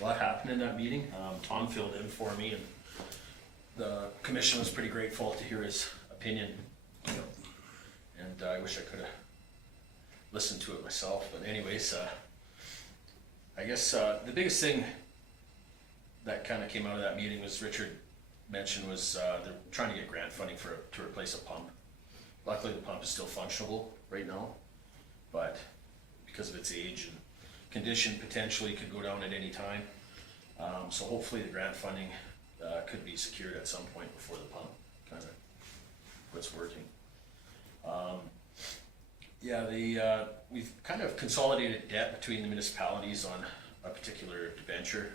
lot happened in that meeting. Tom filled in for me, and the commission was pretty grateful to hear his opinion. And I wish I could have listened to it myself, but anyways, I guess the biggest thing that kind of came out of that meeting was Richard mentioned was they're trying to get grant funding to replace a pump. Luckily, the pump is still functionable right now, but because of its age and condition, potentially could go down at any time. So hopefully the grant funding could be secured at some point before the pump kind of quits working. We've kind of consolidated debt between the municipalities on a particular debenture,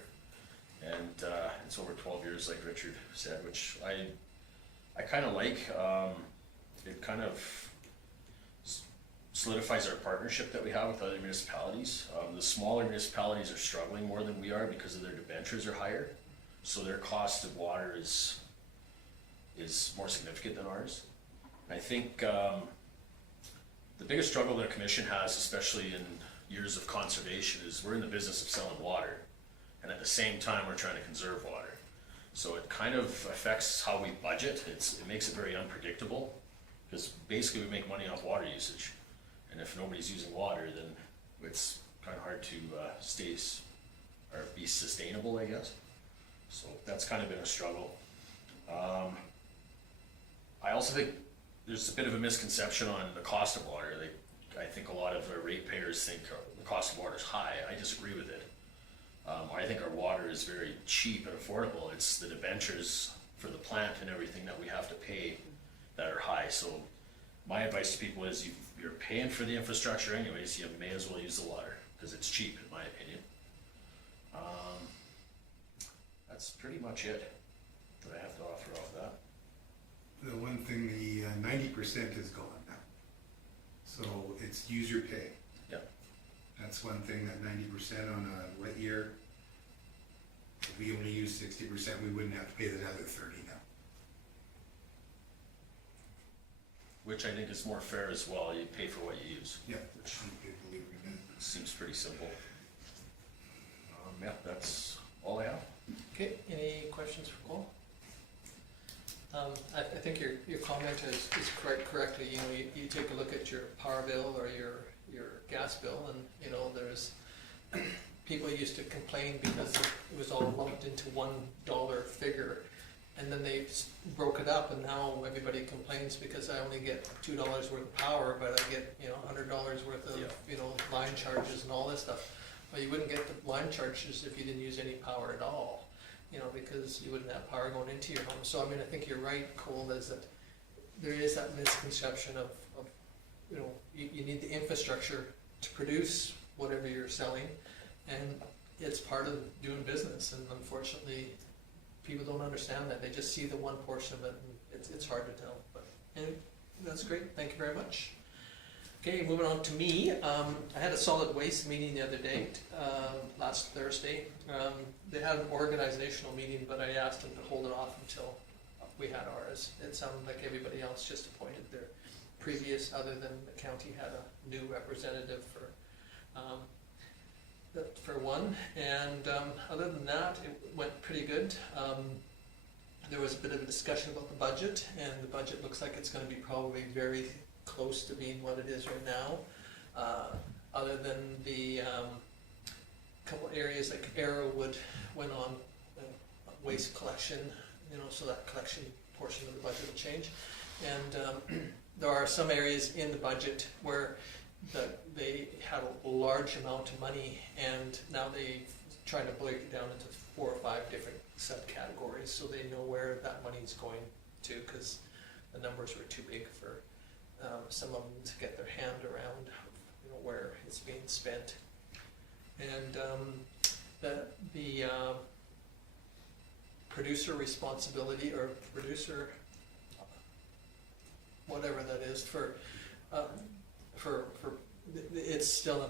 and it's over 12 years, like Richard said, which I kind of like. it kind of solidifies our partnership that we have with other municipalities. The smaller municipalities are struggling more than we are because of their debentures are higher, so their cost of water is more significant than ours. I think the biggest struggle that a commission has, especially in years of conservation, is we're in the business of selling water, and at the same time we're trying to conserve water. So it kind of affects how we budget. It makes it very unpredictable, because basically we make money off water usage, and if nobody's using water, then it's kind of hard to or be sustainable, I guess. So that's kind of been a struggle. I also think there's a bit of a misconception on the cost of water. I think a lot of our ratepayers think the cost of water is high. I disagree with it. I think our water is very cheap and affordable. It's the debentures for the plant and everything that we have to pay that are high. So my advice to people is you're paying for the infrastructure anyways, you may as well use the water, because it's cheap in my opinion. That's pretty much it that I have to offer off that. The one thing, the 90% is gone now. So it's user pay. Yep. That's one thing, that 90% on a wet year. If we only use 60%, we wouldn't have to pay that other 30 now. Which I think is more fair as well. You pay for what you use. Yeah. Which I'm a big believer in that. seems pretty simple. Yeah, that's all I have. Okay, any questions for Cole? I think your comment is correctly, you know, you take a look at your power bill or your gas bill, and, you know, there's, people used to complain because it was all lumped into $1 figure, and then they broke it up, and now everybody complains because I only get $2 worth of power, but I get, you know, $100 worth of, Yeah. you know, line charges and all this stuff. Well, you wouldn't get the line charges if you didn't use any power at all, you know, because you wouldn't have power going into your home. So, I mean, I think you're right, Cole, is that there is that misconception of you know, you need the infrastructure to produce whatever you're selling, and it's part of doing business, and unfortunately, people don't understand that. They just see the one portion of it, and it's hard to tell, but anyway, that's great, thank you very much. Okay, moving on to me. I had a solid waste meeting the other day, last Thursday. They had an organizational meeting, but I asked them to hold it off until we had ours. It sounded like everybody else just appointed their previous, other than the county had a new representative for one. And other than that, it went pretty good. There was a bit of a discussion about the budget, and the budget looks like it's going to be probably very close to being what it is right now, other than the couple areas like Arrowwood went on waste collection, you know, so that collection portion of the budget will change. And there are some areas in the budget where they had a large amount of money, and now they trying to break it down into 4 or 5 different subcategories, so they know where that money's going to, because the numbers were too big for some of them to get their hand around, you know, where it's being spent. And the producer responsibility, or producer, whatever that is, for it's still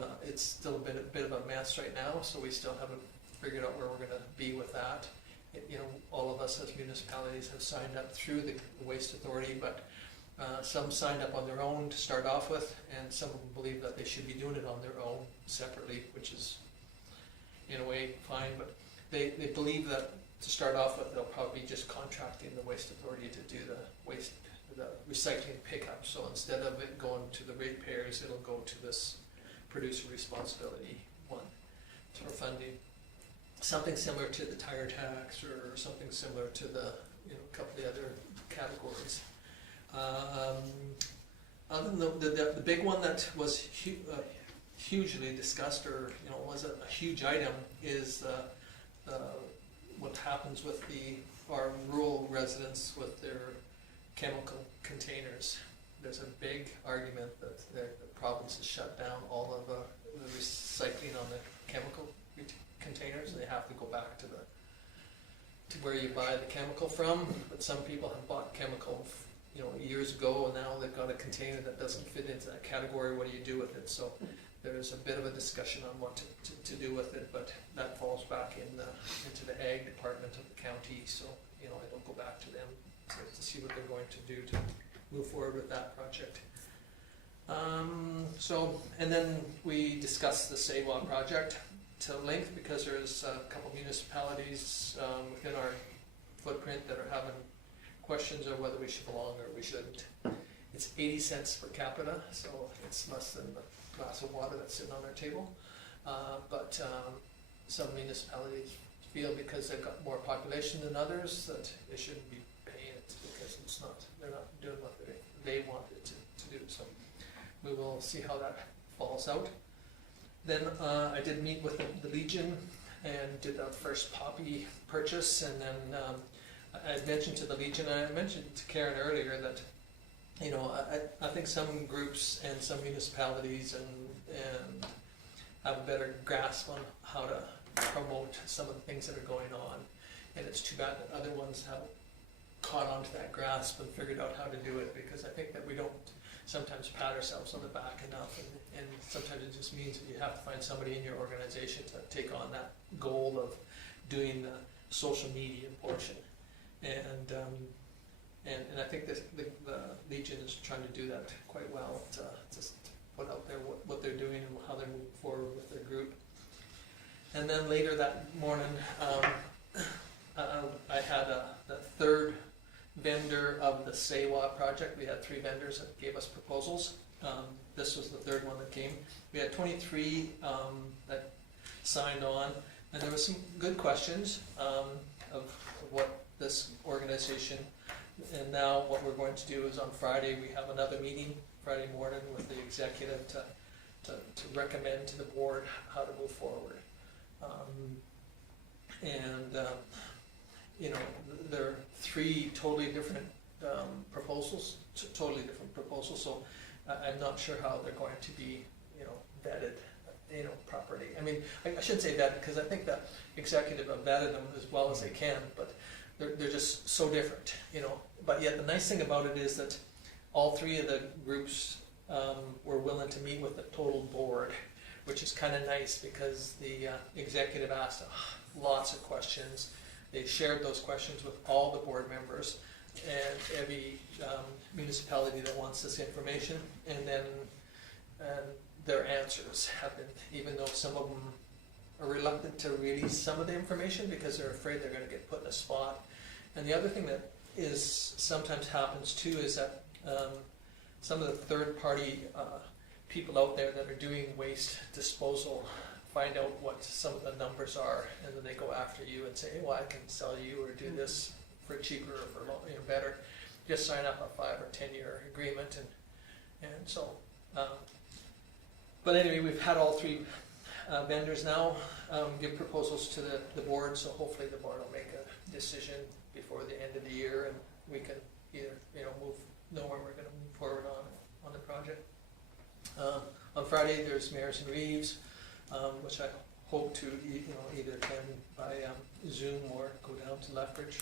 a bit of a mess right now. So we still haven't figured out where we're going to be with that. You know, all of us as municipalities have signed up through the Waste Authority, but some signed up on their own to start off with, and some of them believe that they should be doing it on their own separately, which is in a way fine, but they believe that to start off with, they'll probably be just contracting the Waste Authority to do the recycling pickup. So instead of it going to the ratepayers, it'll go to this producer responsibility one for funding. Something similar to the tire tax, or something similar to the, you know, couple of the other categories. Other than the big one that was hugely discussed, or, you know, was a huge item, is what happens with our rural residents with their chemical containers. There's a big argument that the province has shut down all of the recycling on the chemical containers. They have to go back to where you buy the chemical from, but some people have bought chemical years ago, and now they've got a container that doesn't fit into that category. What do you do with it? So there's a bit of a discussion on what to do with it, but that falls back into the ag department of the county. So it'll go back to them to see what they're going to do to move forward with that project. And then we discussed the SAWA project to length because there's a couple municipalities within our footprint that are having questions of whether we should belong or we shouldn't. It's 80 cents per capita, so it's less than the glass of water that's sitting on our table. But some municipalities feel because they've got more population than others that they shouldn't be paying it because they're not doing what they wanted to do. So we will see how that falls out. Then I did meet with the Legion and did the first poppy purchase, and then I mentioned to the Legion, I mentioned to Karen earlier that I think some groups and some municipalities and have a better grasp on how to promote some of the things that are going on, and it's too bad that other ones haven't caught on to that grasp and figured out how to do it, because I think that we don't sometimes pat ourselves on the back enough, and sometimes it just means that you have to find somebody in your organization to take on that goal of doing the social media portion. And I think the Legion is trying to do that quite well, to just put out there what they're doing and how they're moving forward with their group. And then later that morning, I had the third vendor of the SAWA project. We had 3 vendors that gave us proposals. This was the third one that came. We had 23 that signed on, and there were some good questions of what this organization, and now what we're going to do is on Friday we have another meeting, Friday morning, with the executive to recommend to the board how to move forward. There are 3 totally different proposals, so I'm not sure how they're going to be, vetted, properly. I mean, I shouldn't say that, because I think the executive have vetted them as well as they can, but they're just so different, But yet the nice thing about it is that all 3 of the groups were willing to meet with the total board, which is kind of nice, because the executive asked lots of questions. They shared those questions with all the board members and every municipality that wants this information, and then their answers have been, even though some of them are reluctant to release some of the information because they're afraid they're going to get put in a spot. And the other thing that sometimes happens too is that some of the third-party people out there that are doing waste disposal find out what some of the numbers are, and then they go after you and say, hey, well, I can sell you or do this for cheaper or for better. Just sign up a 5 or 10 year agreement, and so. But anyway, we've had all 3 vendors now give proposals to the board, so hopefully the board will make a decision before the end of the year, and we can either know where we're going to move forward on the project. On Friday there's Mayors and Reeves, which I hope to either attend by Zoom or go down to Lethbridge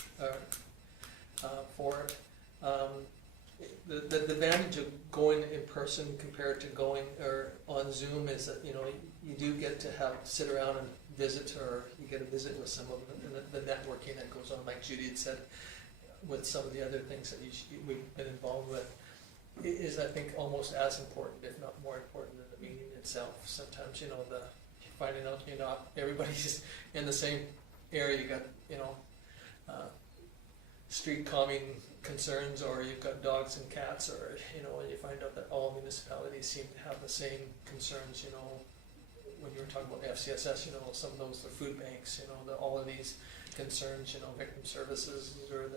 for it. The advantage of going in person compared to going or on Zoom is that you do get to sit around and visit, or you get a visit with some of the networking that goes on, like Judy had said, with some of the other things that we've been involved with. It is, I think, almost as important, if not more important, than the meeting itself. Sometimes finding out not everybody's in the same area. You got street calming concerns, or you've got dogs and cats, or you find out that all municipalities seem to have the same concerns. When you were talking about the FCSS, some of those, the food banks, all of these concerns, victim services, or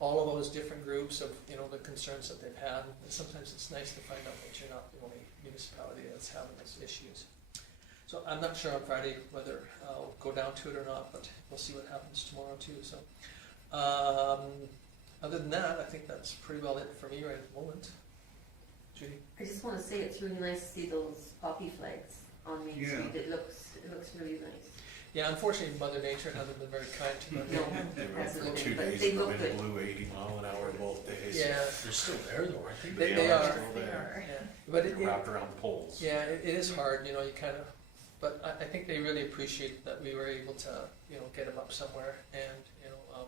all of those different groups of the concerns that they've had. Sometimes it's nice to find out that you're not the only municipality that's having those issues. So I'm not sure on Friday whether I'll go down to it or not, but we'll see what happens tomorrow too. So other than that, I think that's pretty well it for me right at the moment. Judy? I just want to say it's really nice to see those poppy flags on Main Yeah. Street. It looks really nice. Yeah, unfortunately, Mother Nature hasn't been very kind to them. No, They were hasn't for been, 2 but days, they the look wind good. blew 80 mile an hour both days. Yeah, They're still there though, aren't they? They are. Still They there. are. yeah, but They're wrapped around poles. yeah, it is hard, you know, you kind of, but I think they really appreciate that we were able to, you know, get them up somewhere, and, you know,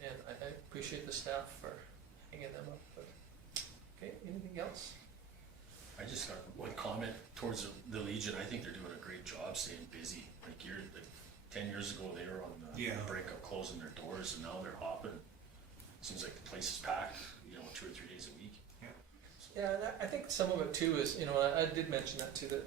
and I appreciate the staff for hanging them up, but, okay, anything else? I just got one comment towards the Legion. I think they're doing a great job staying busy. Like 10 years ago, they were on the Yeah. brink of closing their doors, and now they're hopping. Seems like the place is packed, you know, 2 or 3 days a week. Yeah, and I think some of it too is, you know, I did mention that to the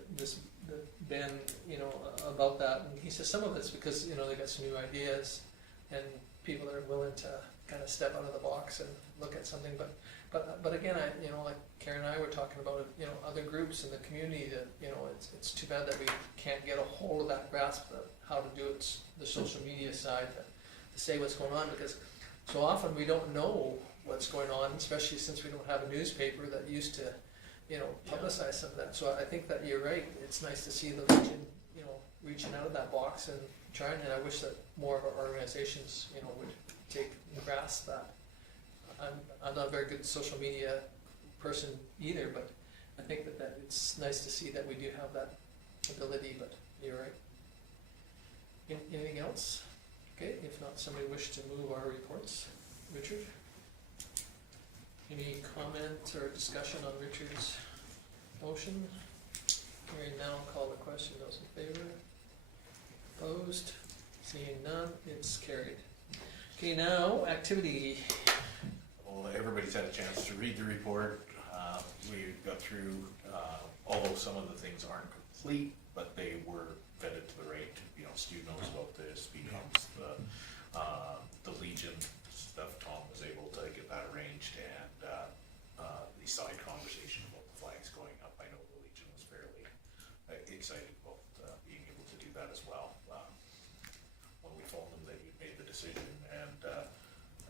Ben, you know, about that, and he says some of it's because, you know, they got some new ideas and people that are willing to kind of step out of the box and look at something, but again, you know, like Karen and I were talking about it, you know, other groups in the community that, you know, it's too bad that we can't get a hold of that grasp of how to do it, the social media side to say what's going on, because so often we don't know what's going on, especially since we don't have a newspaper that used to, you know, publicize some of that. So I think that you're right. It's nice to see the Legion, you know, reaching out of that box and trying. And I wish that more of our organizations, you know, would take and grasp that. I'm not a very good social media person either, but I think that it's nice to see that we do have that ability. But you're right. Anything else? Okay. If not, somebody wish to move our reports. Richard? Any comment or discussion on Richard's motion? Hearing none, I'll call the question. Those in favor? Opposed? Seeing none, it's carried. Okay, now, activity. Well, everybody's had a chance to read the report. We got through, although some of the things aren't complete, but they were vetted to the right. You know, Stu knows about the speed humps, the Legion stuff. Tom was able to get that arranged, and the side conversation about the flags going up. I know the Legion was fairly excited about being able to do that as well. When we phoned them, they made the decision and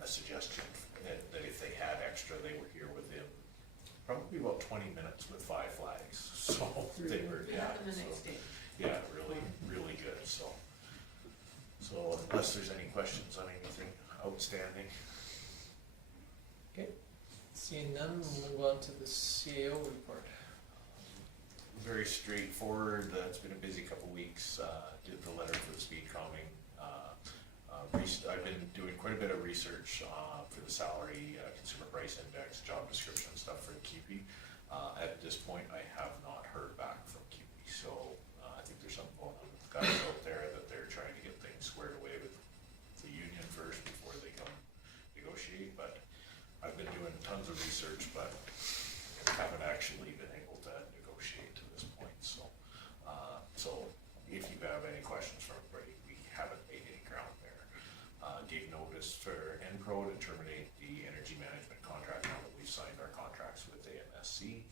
a suggestion that if they had extra, they were here within probably about 20 minutes with 5 flags. So they were, yeah, really good. So unless there's any questions on anything outstanding. Okay, seeing none, we'll move on to the CAO report. Very straightforward. It's been a busy couple weeks. Did the letter for the speed calming. I've been doing quite a bit of research for the salary, consumer price index, job description stuff for the QP. At this point, I have not heard back from QP, so I think there's something going on with the guys out there that they're trying to get things squared away with the union first before they come negotiate. But I've been doing tons of research, but haven't actually been able to negotiate to this point. So if you have any questions for everybody, we haven't made any ground there. Gave notice for Enpro to terminate the energy management contract now that we've signed our contracts with AMSC.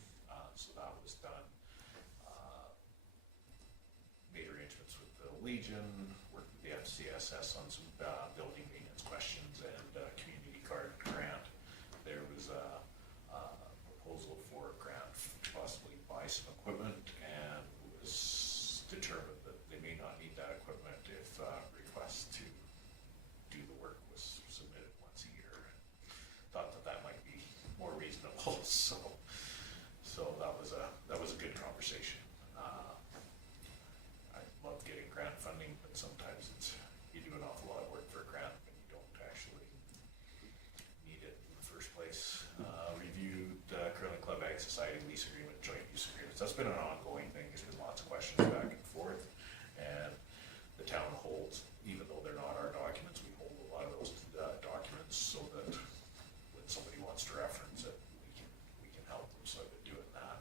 So that was done. Made arrangements with the Legion, worked with the FCSS on some building maintenance questions and community card grant. There was a proposal for a grant to possibly buy some equipment, and it was determined that they may not need that equipment if requests to do the work was submitted once a year. Thought that might be more reasonable, so that was a good conversation. I love getting grant funding, but sometimes you do an awful lot of work for a grant and you don't actually need it in the first place. Reviewed Curling Club Ag Society lease agreement, joint use agreements. That's been an ongoing thing. There's been lots of questions back and forth, and the town holds, even though they're not our documents, we hold a lot of those documents so that when somebody wants to reference it, we can help them. So I've been doing that.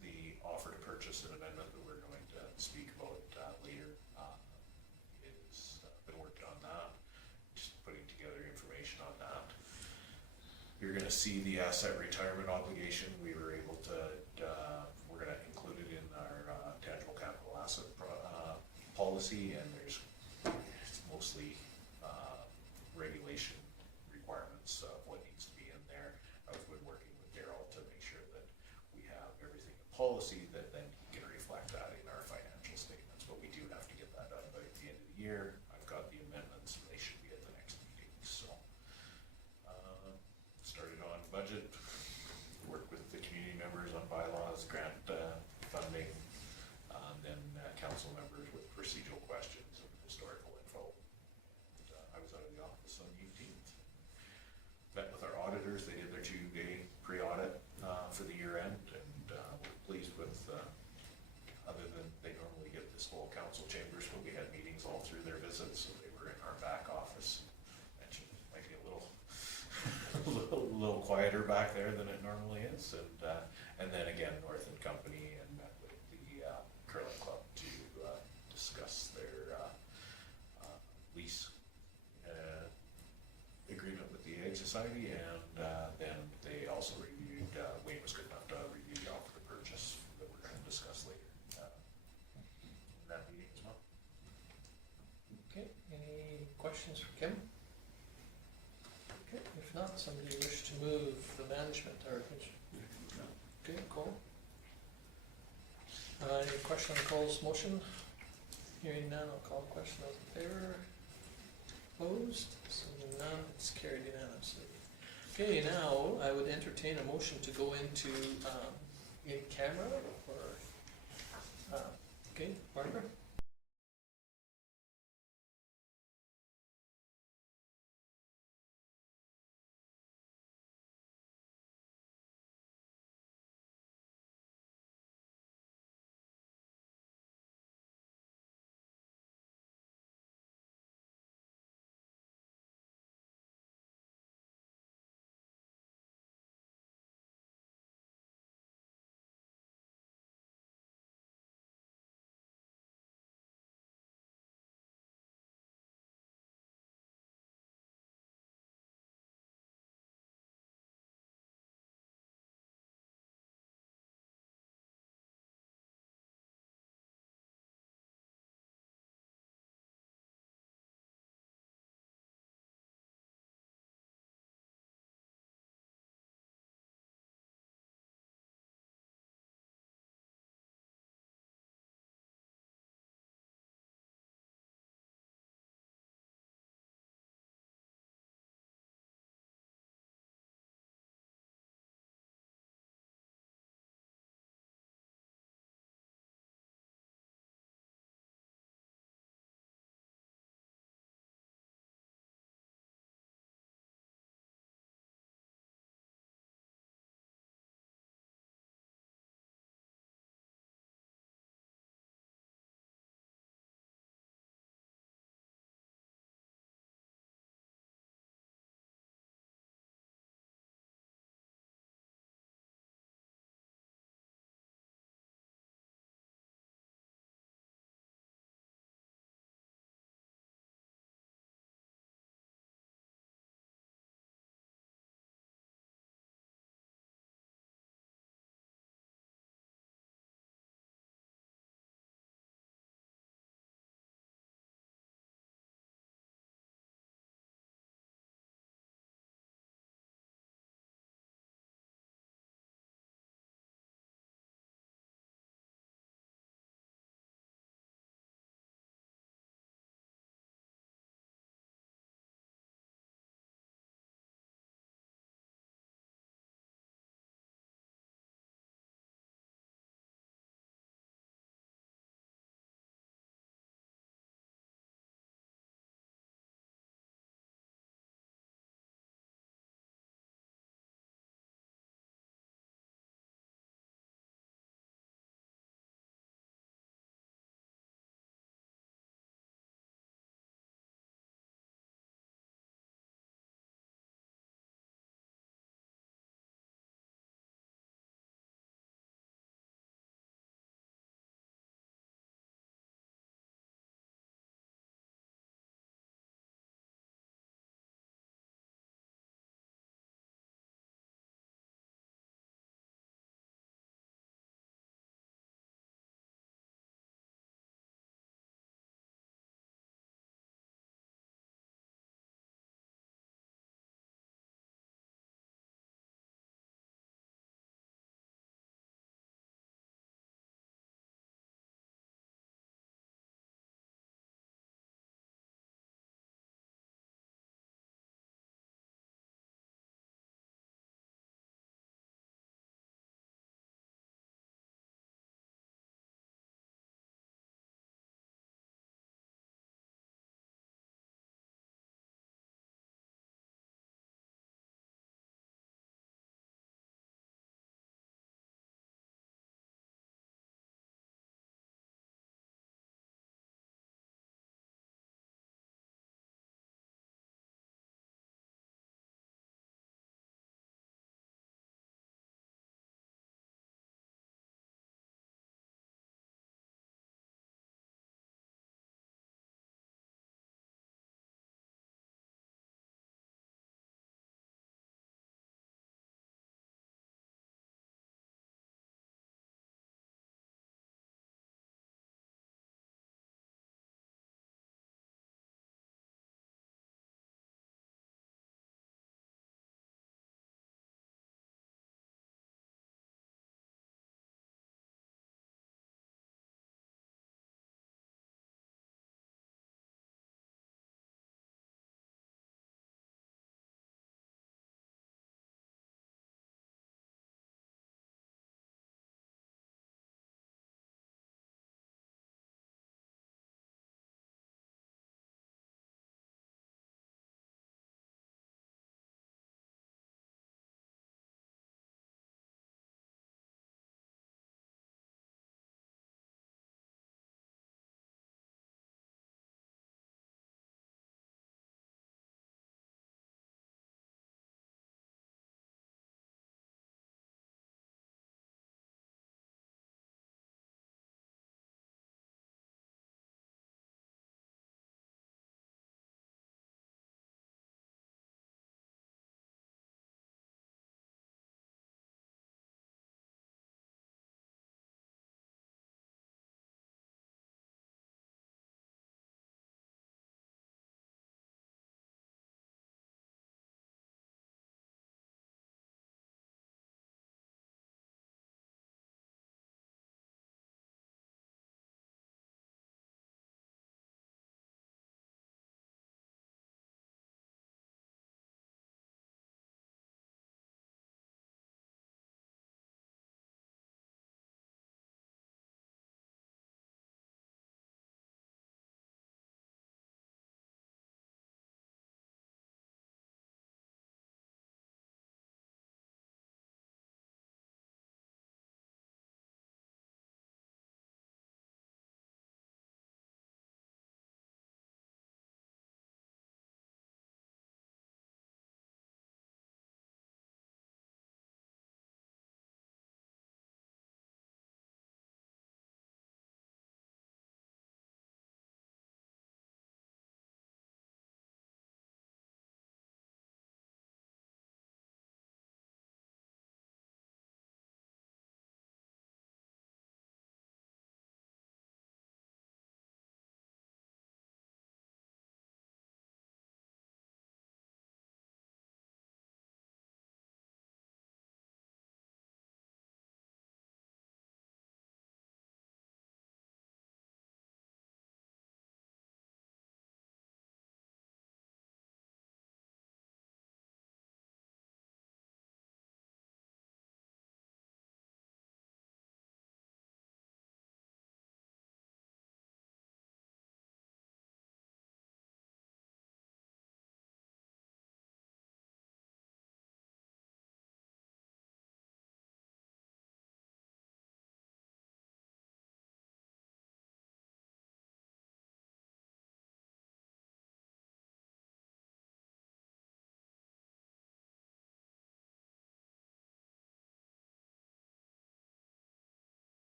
The offer to purchase an amendment that we're going to speak about later is been working on that. Just putting together information on that. You're going to see the asset retirement obligation. We were able to, we're going to include it in our tangible capital asset policy, and it's mostly regulation requirements of what needs to be in there. I've been working with Daryl to make sure that we have everything in policy that then he can reflect that in our financial statements, but we do office on the 18th. Met with our auditors, they did their 2-day pre-audit for the year end, and we're pleased with, other than they normally get this whole council chambers, but we had meetings all through their visits, so they were in our back office. Mentioned it might be a little, little quieter back there than it normally is, and then again, North and Company, and met with the curling club to discuss their lease agreement with the Ag Society, and then they also reviewed, Wayne was good enough to review the offer to purchase that we're gonna discuss later in that meeting as well. Okay, any questions for Kim? Okay, if not, somebody wish to move the management or, okay, Cole? Any question on Cole's motion? Hearing none, I'll call the question, those in favor? Opposed? Seeing none, it's carried unanimously. Okay, now I would entertain a motion to go into, in camera or, okay, Barbara?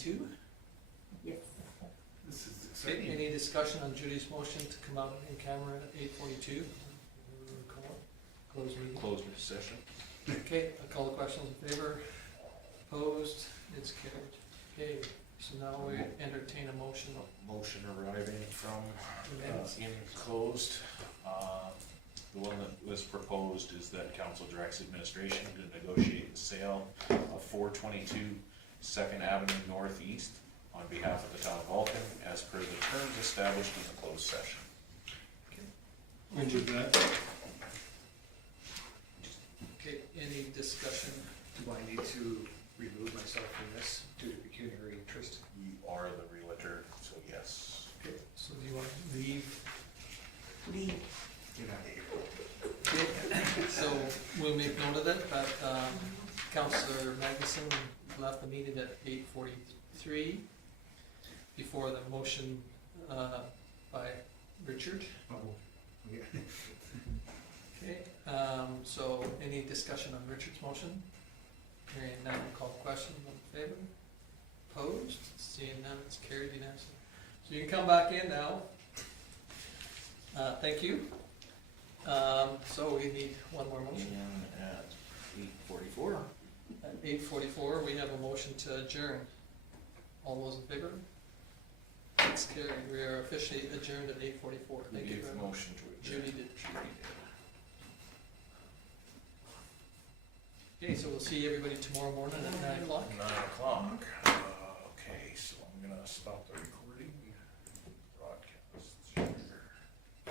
8:42. Yes. This is Okay, exciting. any discussion on Judy's motion to come out in camera at 8:42? Close meeting. Closed session. Okay, I call the questions in favor, opposed, it's carried. Okay, so now we entertain a motion. Motion arriving from Minutes. in closed. The one that was proposed is that council directs administration to negotiate the sale of 422 Second Avenue Northeast on behalf of the town of Vulcan as per the terms established in the closed session. When did that? Okay, any discussion? Do I need to remove myself from this due to pecuniary interest? You are the realtor, so yes. Okay, so do you want to leave? Leave. Get out of here. Okay, so we'll make note of it, but Councillor Magnuson left the meeting at 8:43 before the motion by Richard. Oh, yeah. Okay, so any discussion on Richard's motion? Hearing none, call the question, all in favor? Opposed? Seeing none, it's carried unanimously. So you can come back in now. Thank you. So we need one more motion. In at 8:44. At 8:44, we have a motion to adjourn. All those in favor? It's carried. We are officially adjourned at 8:44. Who Thank you gave very the much. motion to adjourn? Judy did. Okay, so we'll see everybody tomorrow morning at 9 o'clock. 9 o'clock. Okay, so I'm gonna stop the recording.